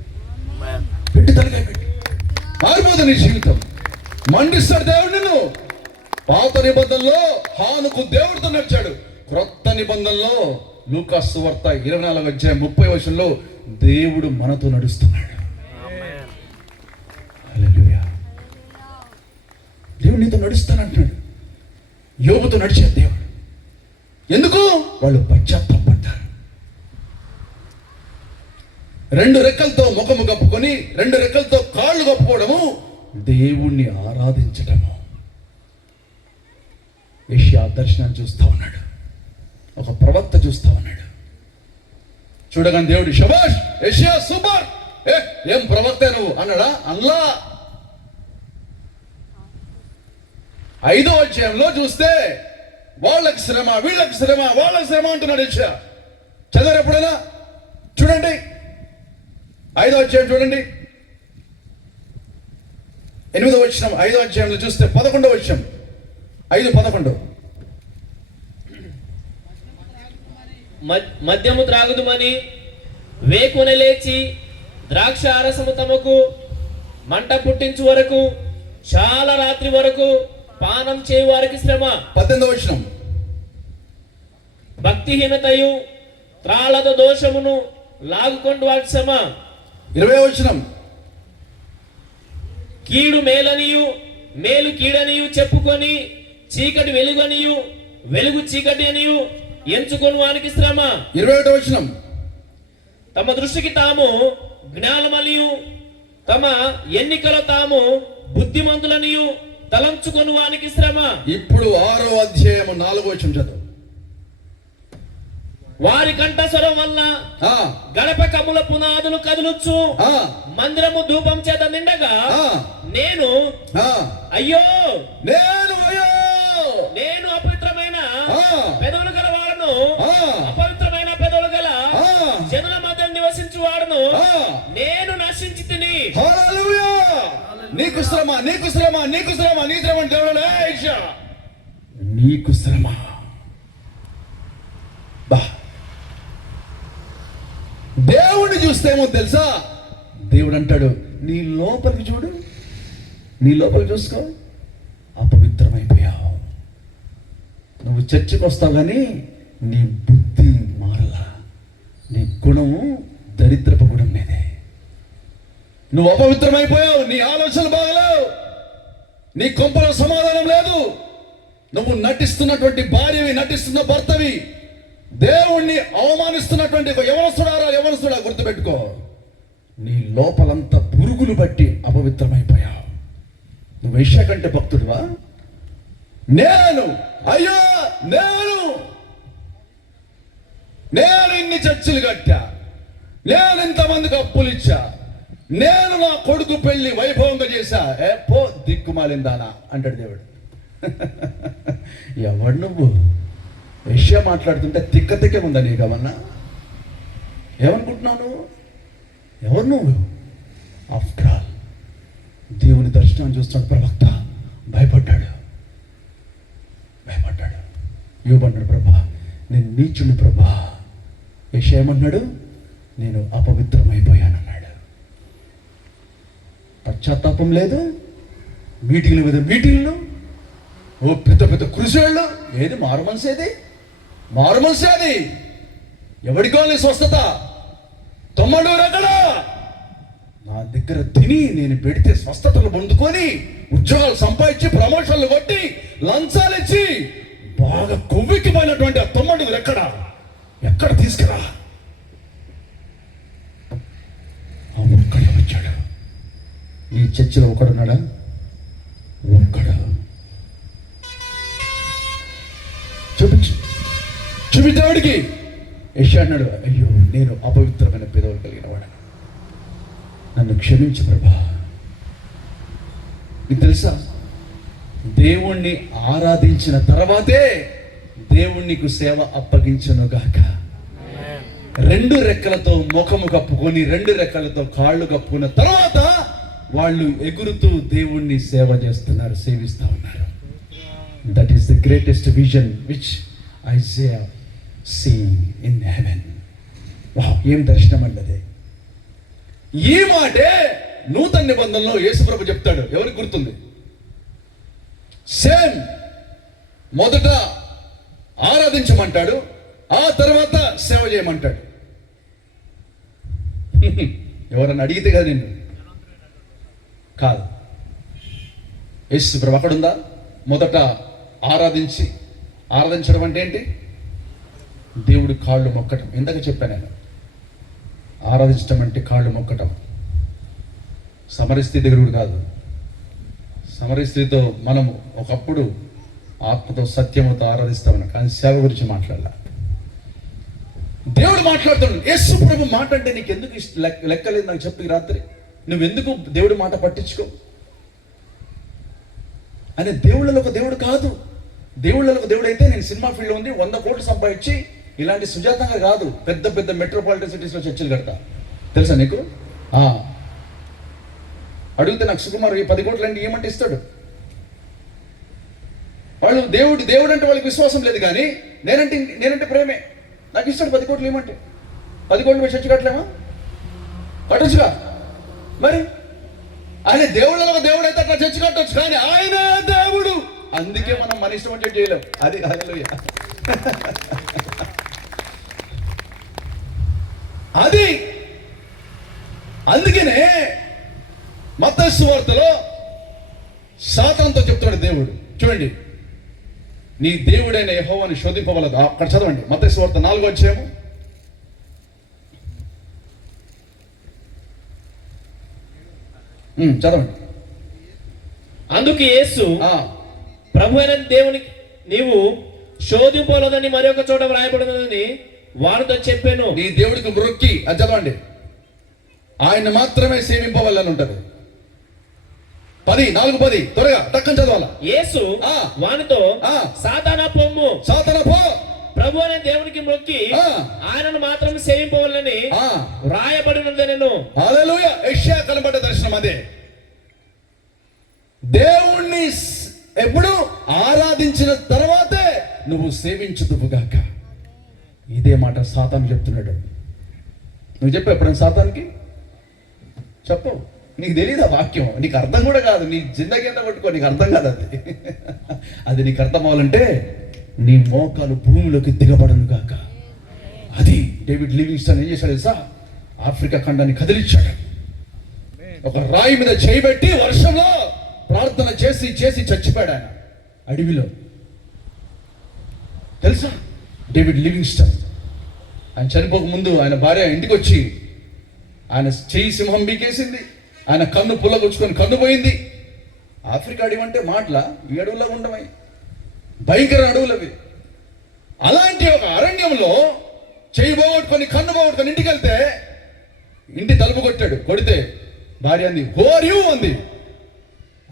పెట్టి తలకాయ పెట్టు మారిపోదు నీ జీవితం మండిస్తాడు దేవుడు నిన్ను పాత నిబంధనలో హానుకు దేవుడితో నడిచాడు క్రొత్త నిబంధనలో లూకాసు సువార్త 24:30 దేవుడు మనతో నడుస్తున్నాడు హల్లెలూయా దేవుడు నీతో నడుస్తానంటున్నాడు యోబుతో నడిచాడు దేవుడు ఎందుకు వాళ్ళు పశ్చాత్తాపడ్డారు 2 రెక్కలతో ముఖము కప్పుకొని 2 రెక్కలతో కాళ్ళు కప్పుకోవడము దేవుణ్ణి ఆరాధించడము యెషయా దర్శనాన్ని చూస్తా ఉన్నాడు ఒక ప్రవక్త చూస్తా ఉన్నాడు చూడగానే దేవుడు శబాష్ యెషయా సూపర్ ఏం ప్రవక్త నువ్వు అన్నాడా అల్లా 5వ అధ్యాయంలో చూస్తే వాళ్ళకి శ్రమ వీళ్ళకి శ్రమ వాళ్ళకి శ్రమ అంటున్నాడు యెషయా చదవరు ఎప్పుడైనా చూడండి 5వ అధ్యాయం చూడండి 8వ వచనం 5వ అధ్యాయంలో చూస్తే 11వ వచనం 5:11 మద్యము త్రాగుదుమని వేకున లేచి ద్రాక్ష ఆరసము తమకు మంట పుట్టించు వరకు చాలా రాత్రి వరకు పానం చేయు వారికి శ్రమ 18వ వచనం భక్తిహీనతయు త్రాళత దోషమును లాగుకొండు వారికి శ్రమ 20వ వచనం కీడు మేలనియు మేలు కీడనియు చెప్పుకొని చీకటి వెలుగనియు వెలుగు చీకటి అనియు ఎంచుకొని వారికి శ్రమ 21వ వచనం తమ దృష్టికి తాము జ్ఞానమనియు తమ ఎన్నికలో తాము బుద్ధిమంతులనియు తలంచుకొని వానికి శ్రమ ఇప్పుడు 6వ అధ్యాయం 4వ వచనం చదువు వారి కంఠస్వరం వల్ల గడప కమ్ముల పునాదులు కదులుచు మందిరము ధూపం చేత నిండగా నేను అయ్యో నేను అపవిత్రమైన పెదవులు గల వాడను అపవిత్రమైన పెదవులు గల జనుల మధ్య నివసించు వాడను నేను నశించి తిని నీకు శ్రమ, నీకు శ్రమ, నీకు శ్రమ, నీ శ్రమ అంటే దేవుడు, "ఏయ్ యెషయా, నీకు శ్రమ." బా, దేవుణ్ణి చూస్తేమో తెలుసా, దేవుడు అంటాడు, నీ లోపలికి చూడు, నీ లోపలికి చూసుకో, అపవిత్రమైపోయావు. నువ్వు చర్చికి వస్తావు కానీ నీ బుద్ధి మారలా, నీ గుణము దరిద్రపు గుణం మీదే. నువ్వు అపవిత్రమైపోయావు, నీ ఆలోచనలు బాగలేవు, నీ కొంపలో సమాధానం లేదు. నువ్వు నటిస్తున్నటువంటి భార్యవి, నటిస్తున్న భర్తవి, దేవుణ్ణి అవమానిస్తున్నటువంటి యవనస్తుడా గుర్తుపెట్టుకో, నీ లోపలంతా పురుగులు బట్టి అపవిత్రమైపోయావు. నువ్వు యెషయా కంటే భక్తుడివా? అయ్యో నేను ఇన్ని చర్చిలు కట్టా, నేను ఇంతమందికి అప్పులు ఇచ్చా, నేను నా కొడుకు పెళ్లి వైభవంగా చేశా, పో దిక్కుమాలిందానా అంటాడు దేవుడు. ఎవడు నువ్వు? యెషయా మాట్లాడుతుంటే తిక్క ఉందా నీకమన్నా? ఏమనుకుంటున్నావు నువ్వు? ఎవరు నువ్వు? ఆఫ్టర్ ఆల్ దేవుని దర్శనం చూస్తున్నాడు ప్రవక్త, భయపడ్డాడు. యోబు అన్నాడు, ప్రభా నేను నీచుని ప్రభా. యెషయా ఏమన్నాడు? నేను అపవిత్రమైపోయానన్నాడు. పశ్చాత్తాపం లేదు, మీటింగ్ల మీద మీటింగ్లు, ఓ పెద్ద పెద్ద కృషిళ్ళు. ఏది మారు మనసు అది? ఎవడికో నీ స్వస్థత? తొమ్మడూరు ఎక్కడ? నా దగ్గర తిని నేను పెడితే స్వస్థతలు పొందుకొని ఉద్యోగాలు సంపాదించి ప్రమోషన్లు కొట్టి లంచాలు ఇచ్చి బాగా కొవ్వికి పోయినటువంటి ఆ తొమ్మడుగురు ఎక్కడ తీసుకురా? ఒక్కడే వచ్చాడు. ఈ చర్చిలో ఒకడున్నాడా? ఒక్కడు. చూపించేవాడికి యెషయా అన్నాడు, అయ్యో నేను అపవిత్రమైన పెదవులు కలిగిన వాడు, నన్ను క్షమించు ప్రభా. నీకు తెలుసా, దేవుణ్ణి ఆరాధించిన తర్వాతే దేవుణ్ణికు సేవ అప్పగించను గాక. 2 రెక్కలతో ముఖము కప్పుకొని 2 రెక్కలతో కాళ్ళు కప్పుకున్న తర్వాత వాళ్ళు ఎగురుతూ దేవుణ్ణి సేవ చేస్తున్నారు, సేవిస్తూ ఉన్నారు. That is the greatest vision which Isaiah seen in heaven. Wow, ఏం దర్శనం అన్నదే. ఈ మాటే నూతన నిబంధనలో యేసుప్రభు చెప్తాడు. ఎవరికి గుర్తుంది? సేమ్, మొదట ఆరాధించమంటాడు, ఆ తర్వాత సేవ చేయమంటాడు. ఎవరన్నా అడిగితే కదా నిన్ను కాదు. యేసుప్రభు అక్కడుందా? మొదట ఆరాధించడం అంటే ఏంటి? దేవుడు కాళ్ళు మొక్కటం. ఇందాక చెప్పాను నేను, ఆరాధించడం అంటే కాళ్ళు మొక్కటం. సమరస్త్రీ దగ్గరుడు కాదు. సమరస్త్రీతో మనం ఒకప్పుడు ఆత్మతో సత్యముతో ఆరాధిస్తామని, కానీ సేవ గురించి మాట్లాడాల. దేవుడు మాట్లాడుతున్నాడు. యేసు ప్రభు మాట అంటే నీకు ఎందుకు లెక్కలేదు నాకు చెప్పి రాత్రి. నువ్వెందుకు దేవుడి మాట పట్టించుకో అనే. దేవుళ్ళలో ఒక దేవుడు కాదు. దేవుళ్ళలో ఒక దేవుడు అయితే నేను సినిమా ఫీల్డ్లో ఉంది 100 కోట్లు సంపాదించి ఇలాంటి సుజాతంగా కాదు, పెద్ద పెద్ద మెట్రోపాలిటన్ సిటీస్లో చర్చలు కడతా. తెలుసా నీకు? అడిగితే నాకు సుకుమార్ 10 కోట్లు అంటే ఏమంటే ఇస్తాడు. వాళ్ళు దేవుడు అంటే వాళ్ళకి విశ్వాసం లేదు, కానీ నేనంటే ప్రేమే. నాకు ఇస్తాడు 10 కోట్లు ఏమంటే. 10 కోట్లు పోయి చర్చ కట్టలేమా? కట్టొచ్చుగా. మరి ఆయన దేవుళ్ళలో దేవుడు అయితే అట్లా చర్చ కట్టొచ్చు, కానీ ఆయన దేవుడు. అందుకే మనం మన ఇష్టం అంటే చేయలేం. అది హల్లెలూయా. అది అందుకనే మత్తయి సువార్తలో సాతానుతో చెప్తాడు దేవుడు, చూడండి, నీ దేవుడైన యెహోవాను శోధింపవలదు. అక్కడ చదవండి, మత్తయి సువార్త 4వ అధ్యాయము. చదవండి. అందుకు యేసు, ప్రభు అయిన దేవునికి నీవు శోధింపవలదని మరి ఒక చోట వ్రాయబడినదని వారితో చెప్పాను. నీ దేవుడికి మొక్కి, అది చదవండి, ఆయన మాత్రమే సేవింపవాలని ఉంటది. 4:10 త్వరగా టక్కని చదవాలా. యేసు వానితో, సాతానా పొమ్ము, సాతానా పో, ప్రభు అనే దేవునికి మొక్కి ఆయనను మాత్రం సేవింపవాలని వ్రాయబడినది. నేను హల్లెలూయా. యెషయా కనబడ్డ దర్శనం అదే. ఎప్పుడు ఆరాధించిన తర్వాతే నువ్వు సేవించుదువుగాక. ఇదే మాట సాతాను చెప్తున్నాడు. నువ్వు చెప్పు ఎప్పుడైనా సాతానికి చెప్పు. నీకు తెలియదు ఆ వాక్యం, నీకు అర్థం కూడా కాదు. నీ జిందగీ ఎంత పట్టుకో, నీకు అర్థం కాదు అది. అది నీకు అర్థం అవ్వాలంటే నీ మోకాలు భూమిలోకి దిగబడను గాక. అది డేవిడ్ లివింగ్స్టన్ ఏం చేశాడు తెలుసా? ఆఫ్రికా ఖండాన్ని కదిలించాడు. ఒక రాయి మీద చేయబెట్టి వర్షంలో ప్రార్థన చేసి చేసి చచ్చిపోయాడు ఆయన అడవిలో. తెలుసా డేవిడ్ లివింగ్స్టన్? ఆయన చనిపోక ముందు ఆయన భార్య ఇంటికి వచ్చి ఆయన చెయ్యి సింహం బీకేసింది, ఆయన కన్ను పుల్లగొచ్చుకొని కన్ను పోయింది. ఆఫ్రికా అడవి అంటే మాటల ఈ అడవుల్లో ఉండవై భయంకర అడవులవి. అలాంటి ఒక అరణ్యంలో చెయ్యి పోగొట్టుకొని కన్ను పోగొట్టుకొని ఇంటికి వెళ్తే ఇంటి తలుపు కొట్టాడు. కొడితే భార్య అంది, హూ ఆర్ యూ అంది.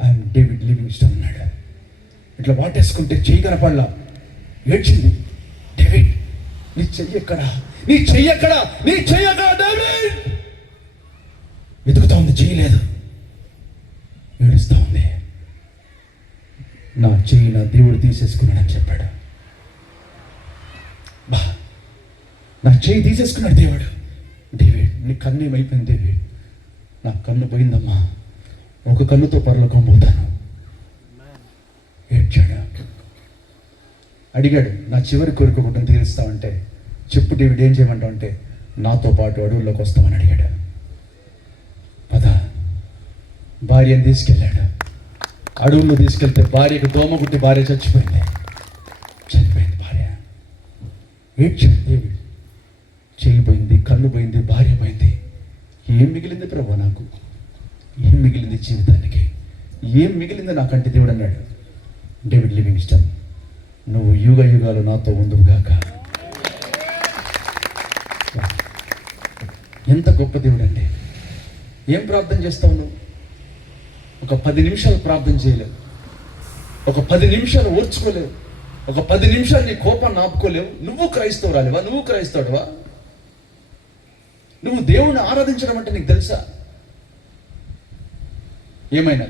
ఐఎమ్ డేవిడ్ లివింగ్స్టన్ అన్నాడు. ఇట్లా వాటేసుకుంటే చెయ్యి కనపడలా, ఏడ్చింది. డేవిడ్ నీ చెయ్యి ఎక్కడా, నీ చెయ్యి ఎక్కడా, నీ చెయ్యి ఎక్కడా డేవిడ్? వెతుకుతా ఉంది, చేయలేదు. ఏడుస్తా ఉంది. నా చెయ్యి నా దేవుడు తీసేసుకున్నాడని చెప్పాడు. బా, నా చెయ్యి తీసేసుకున్నాడు దేవుడు. డేవిడ్ నీ కన్ను ఏమైపోయింది? డేవిడ్ నా కన్ను పోయిందమ్మా, ఒక కన్నుతో పరలోకం పోతాను. ఏడ్చాడు. అడిగాడు, నా చివరి కోరిక ఒకటి తీరుస్తావంటే చెప్పు డేవిడ్, ఏం చేయమంటావు అంటే నాతో పాటు అడవుల్లోకి వస్తామని అడిగాడు. పద, భార్యను తీసుకెళ్ళాడు. అడవుల్లో తీసుకెళ్తే భార్యకు దోమ కుట్టి భార్య చచ్చిపోయింది. భార్య. ఏడ్చాడు డేవిడ్. చెయ్యి పోయింది, కన్ను పోయింది, భార్య పోయింది. ఏం మిగిలింది ప్రభు నాకు? ఏం మిగిలింది జీవితానికి? ఏం మిగిలింది నాకంటే? దేవుడు అన్నాడు, డేవిడ్ లివింగ్స్టన్ నువ్వు యుగ యుగాలు నాతో ఉందువుగాక. ఎంత గొప్ప దేవుడు అండి! ఏం ప్రార్థన చేస్తావు నువ్వు? ఒక 10 నిమిషాలు ప్రార్థన చేయలేవు, ఒక 10 నిమిషాలు ఓర్చుకోలేవు, ఒక 10 నిమిషాలు నీ కోపాన్ని ఆపుకోలేవు. నువ్వు క్రైస్తవురాలివా? నువ్వు క్రైస్తవుడివా? నువ్వు దేవుణ్ణి ఆరాధించడం అంటే నీకు తెలుసా? ఏమైనా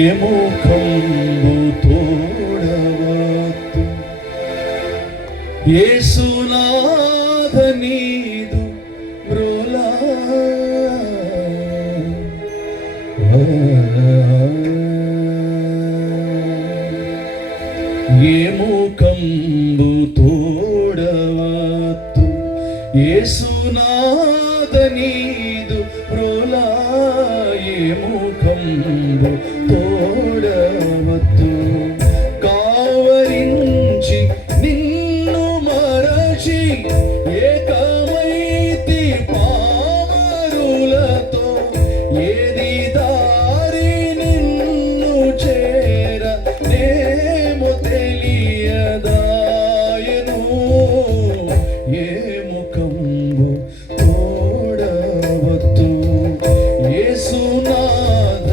ఏమో కంబు తోడవద్దు యేసునాథ నీదు మ్రోలా ఏమో కంబు తోడవద్దు యేసునాథ నీదు మ్రోలా ఏమో కంబు తోడవద్దు కావరించి నిన్ను మరచి ఏకమైతి పామరులతో ఏది దారి నిన్ను చేర నేమో తెలియదాయను ఏ ముఖంబు తోడవద్దు యేసునాథ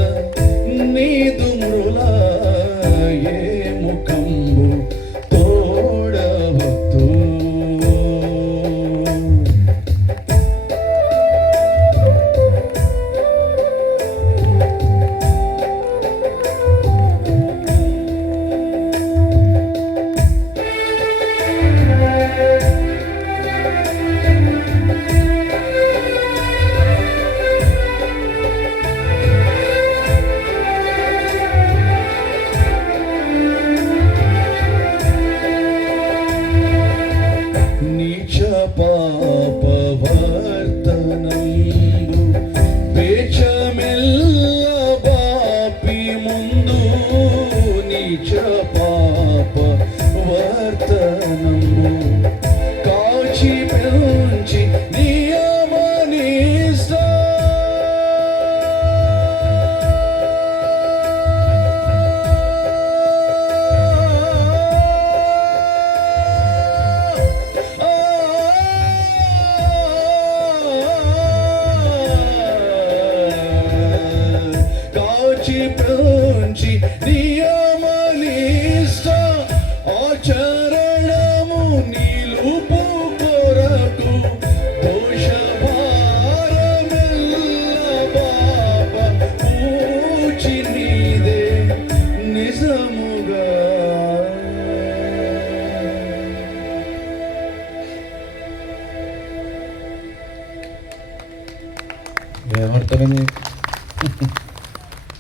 ఏమర్థమైంది?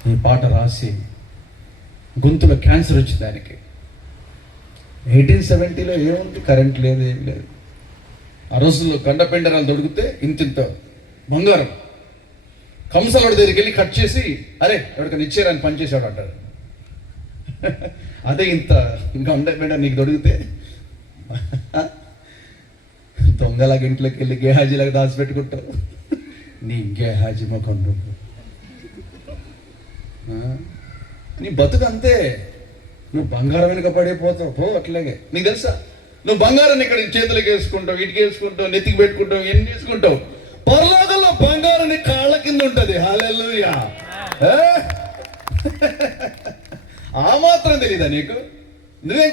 ఈ పాట రాసి గొంతులో క్యాన్సర్ వచ్చింది ఆయనకి. 1870లో ఏముంది, కరెంట్ లేదు, ఏం లేదు. ఆ రోజుల్లో గండపెండరాలు దొరికితే ఇంతింత బంగారం కంసలోడి దగ్గరికి వెళ్ళి కట్ చేసి, అరే ఎవరికైనా ఇచ్చేరని పనిచేసాడు అంటారు. అదే ఇంత గండపెండ నీకు దొరికితే దొంగలాగా ఇంట్లోకి వెళ్ళి గేహాజీలాగా దాచిపెట్టుకుంటావు. నీ గేహాజీ ముఖం నీ బతుకు అంతే. నువ్వు బంగారం వెనుక పడిపోతావు పో. అట్లాగే నీకు తెలుసా, నువ్వు బంగారాన్ని ఇక్కడ చేతులకు వేసుకుంటావు, ఇటుకి వేసుకుంటావు, నెత్తికి పెట్టుకుంటావు, ఎన్ని వేసుకుంటావు. పరలోకంలో బంగారం నీ కాళ్ళ కింద ఉంటుంది. హల్లెలూయా. ఆ మాత్రం తెలీదా నీకు? నువ్వేం